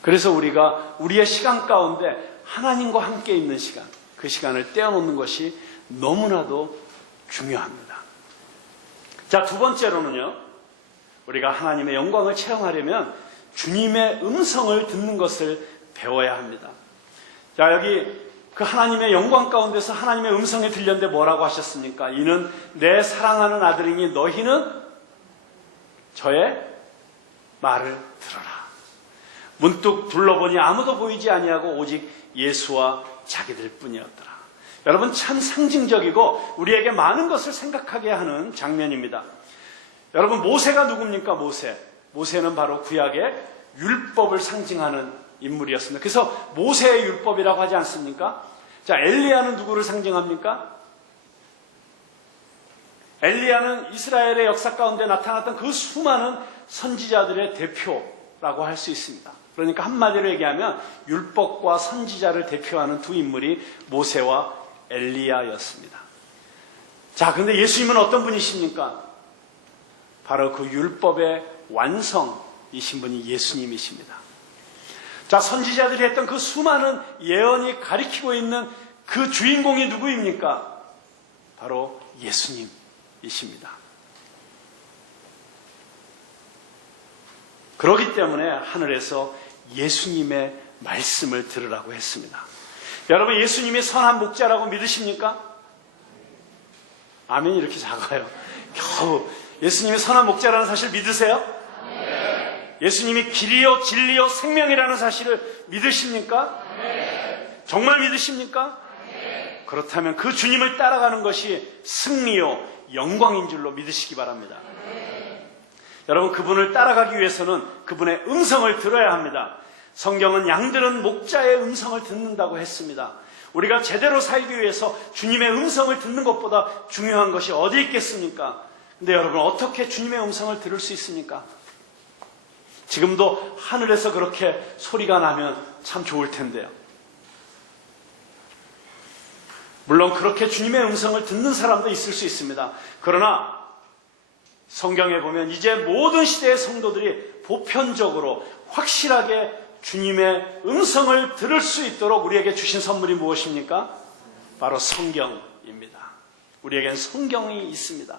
그래서 우리가 우리의 시간 가운데 하나님과 함께 있는 시간, 그 시간을 떼어놓는 것이 너무나도 중요합니다. 자, 두 번째로는요, 우리가 하나님의 영광을 체험하려면 주님의 음성을 듣는 것을 배워야 합니다. 자, 여기 그 하나님의 영광 가운데서 하나님의 음성이 들렸는데 뭐라고 하셨습니까? 이는 내 사랑하는 아들이니 너희는 저의 말을 들어라. 문득 둘러보니 아무도 보이지 아니하고 오직 예수와 자기들 뿐이었더라. 여러분, 참 상징적이고 우리에게 많은 것을 생각하게 하는 장면입니다. 여러분, 모세가 누굽니까? 모세는 바로 구약의 율법을 상징하는 인물이었습니다. 그래서 모세의 율법이라고 하지 않습니까? 자, 엘리야는 누구를 상징합니까? 엘리야는 이스라엘의 역사 가운데 나타났던 그 수많은 선지자들의 대표라고 할 수 있습니다. 그러니까 한마디로 얘기하면 율법과 선지자를 대표하는 두 인물이 모세와 엘리야였습니다. 자, 그런데 예수님은 어떤 분이십니까? 바로 그 율법의 완성이신 분이 예수님이십니다. 자, 선지자들이 했던 그 수많은 예언이 가리키고 있는 그 주인공이 누구입니까? 바로 예수님이십니다. 그렇기 때문에 하늘에서 예수님의 말씀을 들으라고 했습니다. 여러분, 예수님이 선한 목자라고 믿으십니까? 아멘이 이렇게 작아요. 겨우 예수님이 선한 목자라는 사실 믿으세요? 예수님이 길이요 진리요 생명이라는 사실을 믿으십니까? 정말 믿으십니까? 그렇다면 그 주님을 따라가는 것이 승리요 영광인 줄로 믿으시기 바랍니다. 여러분, 그분을 따라가기 위해서는 그분의 음성을 들어야 합니다. 성경은 양들은 목자의 음성을 듣는다고 했습니다. 우리가 제대로 살기 위해서 주님의 음성을 듣는 것보다 중요한 것이 어디 있겠습니까? 근데 여러분, 어떻게 주님의 음성을 들을 수 있습니까? 지금도 하늘에서 그렇게 소리가 나면 참 좋을 텐데요. 물론 그렇게 주님의 음성을 듣는 사람도 있을 수 있습니다. 그러나 성경에 보면 이제 모든 시대의 성도들이 보편적으로 확실하게 주님의 음성을 들을 수 있도록 우리에게 주신 선물이 무엇입니까? 바로 성경입니다. 우리에겐 성경이 있습니다.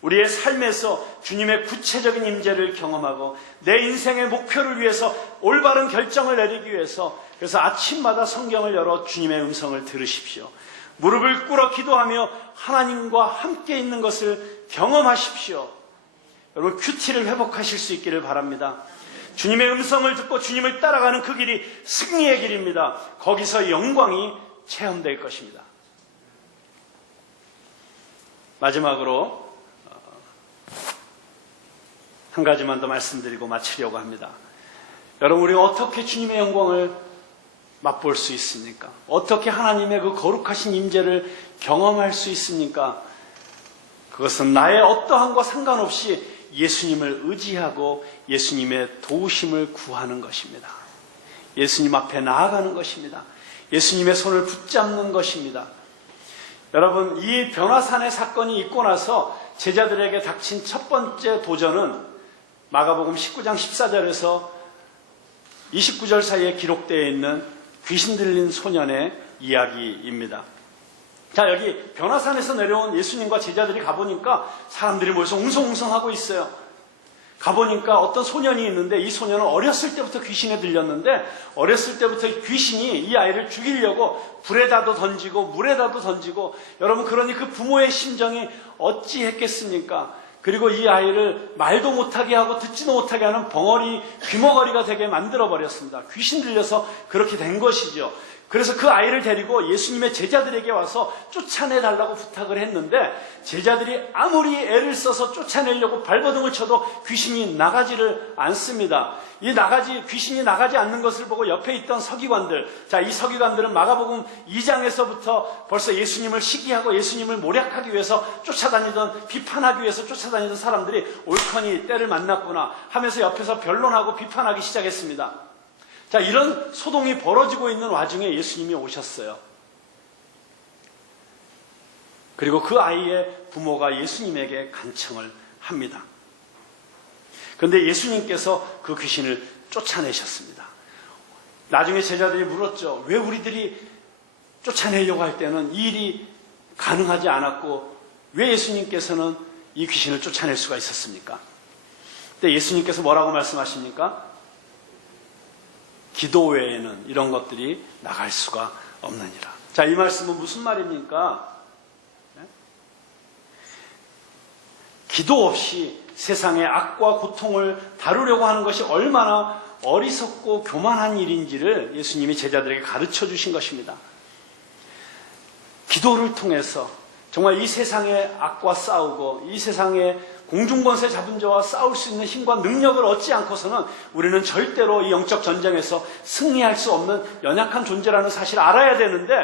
우리의 삶에서 주님의 구체적인 임재를 경험하고 내 인생의 목표를 위해서 올바른 결정을 내리기 위해서, 그래서 아침마다 성경을 열어 주님의 음성을 들으십시오. 무릎을 꿇어 기도하며 하나님과 함께 있는 것을 경험하십시오. 여러분, 큐티를 회복하실 수 있기를 바랍니다. 주님의 음성을 듣고 주님을 따라가는 그 길이 승리의 길입니다. 거기서 영광이 체험될 것입니다. 마지막으로 한 가지만 더 말씀드리고 마치려고 합니다. 여러분, 우리가 어떻게 주님의 영광을 맛볼 수 있습니까? 어떻게 하나님의 그 거룩하신 임재를 경험할 수 있습니까? 그것은 나의 어떠함과 상관없이 예수님을 의지하고 예수님의 도우심을 구하는 것입니다. 예수님 앞에 나아가는 것입니다. 예수님의 손을 붙잡는 것입니다. 여러분, 이 변화산의 사건이 있고 나서 제자들에게 닥친 첫 번째 도전은 마가복음 19장 14절에서 29절 사이에 기록되어 있는 귀신 들린 소년의 이야기입니다. 자, 여기 변화산에서 내려온 예수님과 제자들이 가보니까 사람들이 모여서 웅성웅성하고 있어요. 가보니까 어떤 소년이 있는데, 이 소년은 어렸을 때부터 귀신에 들렸는데, 어렸을 때부터 귀신이 이 아이를 죽이려고 불에다도 던지고 물에다도 던지고, 여러분, 그러니 그 부모의 심정이 어찌했겠습니까? 그리고 이 아이를 말도 못하게 하고 듣지도 못하게 하는 벙어리, 귀머거리가 되게 만들어버렸습니다. 귀신 들려서 그렇게 된 것이죠. 그래서 그 아이를 데리고 예수님의 제자들에게 와서 쫓아내달라고 부탁을 했는데, 제자들이 아무리 애를 써서 쫓아내려고 발버둥을 쳐도 귀신이 나가지를 않습니다. 귀신이 나가지 않는 것을 보고 옆에 있던 서기관들, 자, 이 서기관들은 마가복음 2장에서부터 벌써 예수님을 시기하고 예수님을 모략하기 위해서 쫓아다니던, 비판하기 위해서 쫓아다니던 사람들이 옳거니 때를 만났구나 하면서 옆에서 변론하고 비판하기 시작했습니다. 자, 이런 소동이 벌어지고 있는 와중에 예수님이 오셨어요. 그리고 그 아이의 부모가 예수님에게 간청을 합니다. 그런데 예수님께서 그 귀신을 쫓아내셨습니다. 나중에 제자들이 물었죠. 왜 우리들이 쫓아내려고 할 때는 이 일이 가능하지 않았고 왜 예수님께서는 이 귀신을 쫓아낼 수가 있었습니까? 근데 예수님께서 뭐라고 말씀하십니까? 기도 외에는 이런 것들이 나갈 수가 없느니라. 자, 이 말씀은 무슨 말입니까? 네? 기도 없이 세상의 악과 고통을 다루려고 하는 것이 얼마나 어리석고 교만한 일인지를 예수님이 제자들에게 가르쳐 주신 것입니다. 기도를 통해서 정말 이 세상의 악과 싸우고 이 세상의 공중권세 잡은 자와 싸울 수 있는 힘과 능력을 얻지 않고서는 우리는 절대로 이 영적 전쟁에서 승리할 수 없는 연약한 존재라는 사실을 알아야 되는데,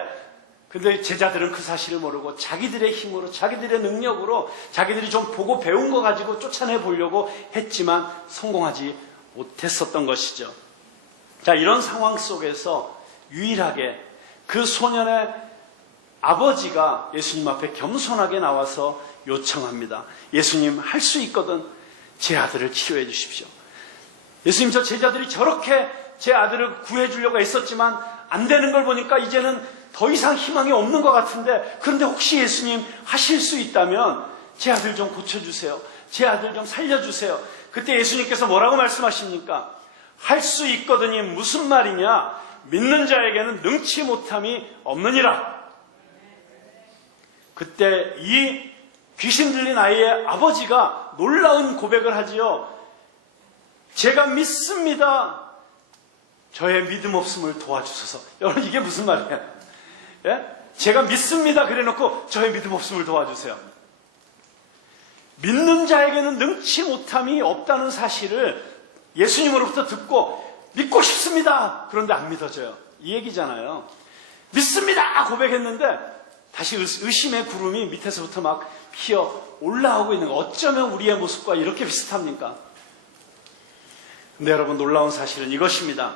근데 제자들은 그 사실을 모르고 자기들의 힘으로, 자기들의 능력으로, 자기들이 좀 보고 배운 거 가지고 쫓아내 보려고 했지만 성공하지 못했었던 것이죠. 자, 이런 상황 속에서 유일하게 그 소년의 아버지가 예수님 앞에 겸손하게 나와서 요청합니다. 예수님, 할 수 있거든 제 아들을 치료해 주십시오. 예수님, 저 제자들이 저렇게 제 아들을 구해주려고 애썼지만 안 되는 걸 보니까 이제는 더 이상 희망이 없는 것 같은데, 그런데 혹시 예수님 하실 수 있다면 제 아들 좀 고쳐주세요. 제 아들 좀 살려주세요. 그때 예수님께서 뭐라고 말씀하십니까? 할 수 있거든이 무슨 말이냐? 믿는 자에게는 능치 못함이 없느니라. 그때 이 귀신 들린 아이의 아버지가 놀라운 고백을 하지요. 제가 믿습니다. 저의 믿음 없음을 도와주소서. 여러분, 이게 무슨 말이에요? 예? 제가 믿습니다 그래놓고 저의 믿음 없음을 도와주세요. 믿는 자에게는 능치 못함이 없다는 사실을 예수님으로부터 듣고 믿고 싶습니다. 그런데 안 믿어져요. 이 얘기잖아요. 믿습니다 고백했는데 다시 의심의 구름이 밑에서부터 막 피어 올라오고 있는 거. 어쩌면 우리의 모습과 이렇게 비슷합니까? 근데 여러분, 놀라운 사실은 이것입니다.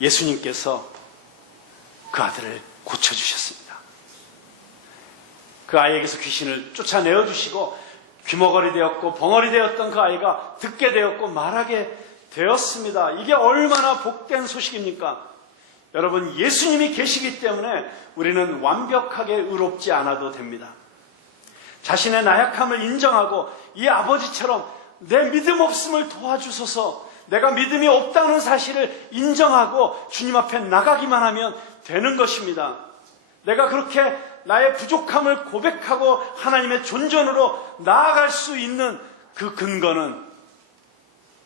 예수님께서 그 아들을 고쳐주셨습니다. 그 아이에게서 귀신을 쫓아내어 주시고 귀머거리 되었고 벙어리 되었던 그 아이가 듣게 되었고 말하게 되었습니다. 이게 얼마나 복된 소식입니까? 여러분, 예수님이 계시기 때문에 우리는 완벽하게 의롭지 않아도 됩니다. 자신의 나약함을 인정하고 이 아버지처럼 내 믿음 없음을 도와주소서, 내가 믿음이 없다는 사실을 인정하고 주님 앞에 나가기만 하면 되는 것입니다. 내가 그렇게 나의 부족함을 고백하고 하나님의 존전으로 나아갈 수 있는 그 근거는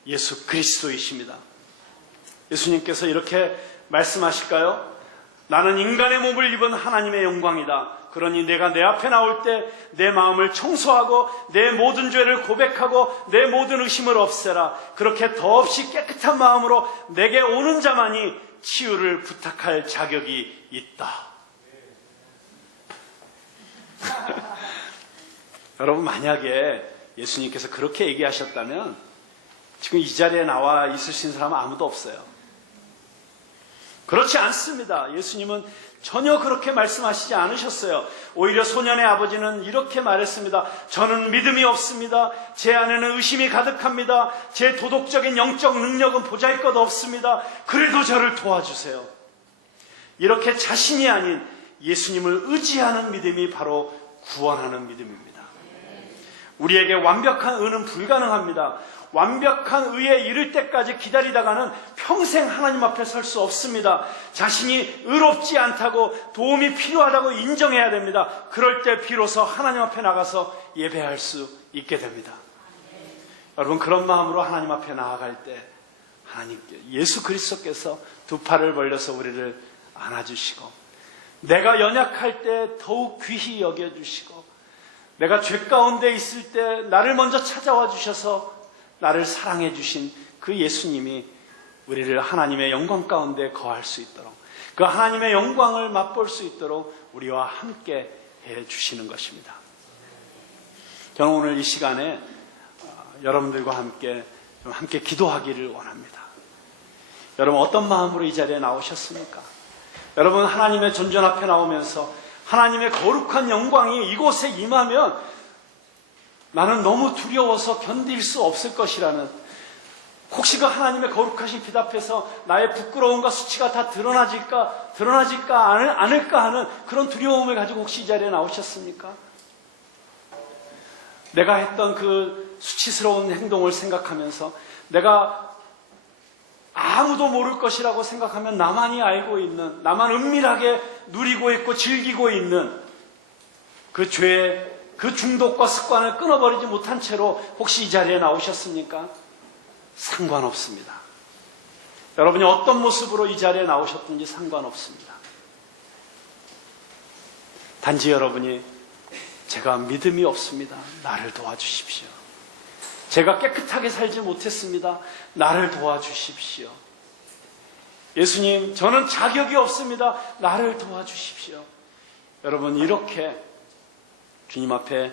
예수 그리스도이십니다. 예수님께서 이렇게 말씀하실까요? 나는 인간의 몸을 입은 하나님의 영광이다. 그러니 내가 내 앞에 나올 때 내 마음을 청소하고 내 모든 죄를 고백하고 내 모든 의심을 없애라. 그렇게 더없이 깨끗한 마음으로 내게 오는 자만이 치유를 부탁할 자격이 있다. 여러분, 만약에 예수님께서 그렇게 얘기하셨다면 지금 이 자리에 나와 있으신 사람은 아무도 없어요. 그렇지 않습니다. 예수님은 전혀 그렇게 말씀하시지 않으셨어요. 오히려 소년의 아버지는 이렇게 말했습니다. 저는 믿음이 없습니다. 제 안에는 의심이 가득합니다. 제 도덕적인 영적 능력은 보잘것 없습니다. 그래도 저를 도와주세요. 이렇게 자신이 아닌 예수님을 의지하는 믿음이 바로 구원하는 믿음입니다. 우리에게 완벽한 의는 불가능합니다. 완벽한 의에 이를 때까지 기다리다가는 평생 하나님 앞에 설 수 없습니다. 자신이 의롭지 않다고, 도움이 필요하다고 인정해야 됩니다. 그럴 때 비로소 하나님 앞에 나가서 예배할 수 있게 됩니다. 여러분, 그런 마음으로 하나님 앞에 나아갈 때 하나님께, 예수 그리스도께서 두 팔을 벌려서 우리를 안아주시고, 내가 연약할 때 더욱 귀히 여겨주시고, 내가 죄 가운데 있을 때 나를 먼저 찾아와 주셔서 나를 사랑해 주신 그 예수님이 우리를 하나님의 영광 가운데 거할 수 있도록, 그 하나님의 영광을 맛볼 수 있도록 우리와 함께 해 주시는 것입니다. 저는 오늘 이 시간에 여러분들과 함께 기도하기를 원합니다. 여러분, 어떤 마음으로 이 자리에 나오셨습니까? 여러분, 하나님의 존전 앞에 나오면서 하나님의 거룩한 영광이 이곳에 임하면 나는 너무 두려워서 견딜 수 없을 것이라는, 혹시 그 하나님의 거룩하신 빛 앞에서 나의 부끄러움과 수치가 다 드러나질까 않을까 하는 그런 두려움을 가지고 혹시 이 자리에 나오셨습니까? 내가 했던 그 수치스러운 행동을 생각하면서 내가 아무도 모를 것이라고 생각하면 나만이 알고 있는, 나만 은밀하게 누리고 있고 즐기고 있는 그 죄의 그 중독과 습관을 끊어버리지 못한 채로 혹시 이 자리에 나오셨습니까? 상관없습니다. 여러분이 어떤 모습으로 이 자리에 나오셨든지 상관없습니다. 단지 여러분이 제가 믿음이 없습니다. 나를 도와주십시오. 제가 깨끗하게 살지 못했습니다. 나를 도와주십시오. 예수님, 저는 자격이 없습니다. 나를 도와주십시오. 여러분, 이렇게 주님 앞에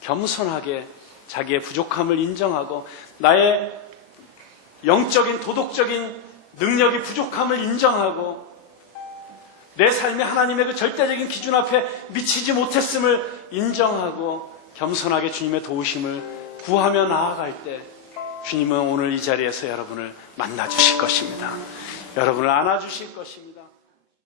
겸손하게 자기의 부족함을 인정하고 나의 영적인 도덕적인 능력이 부족함을 인정하고 내 삶에 하나님의 그 절대적인 기준 앞에 미치지 못했음을 인정하고 겸손하게 주님의 도우심을 구하며 나아갈 때 주님은 오늘 이 자리에서 여러분을 만나 주실 것입니다. 여러분을 안아 주실 것입니다.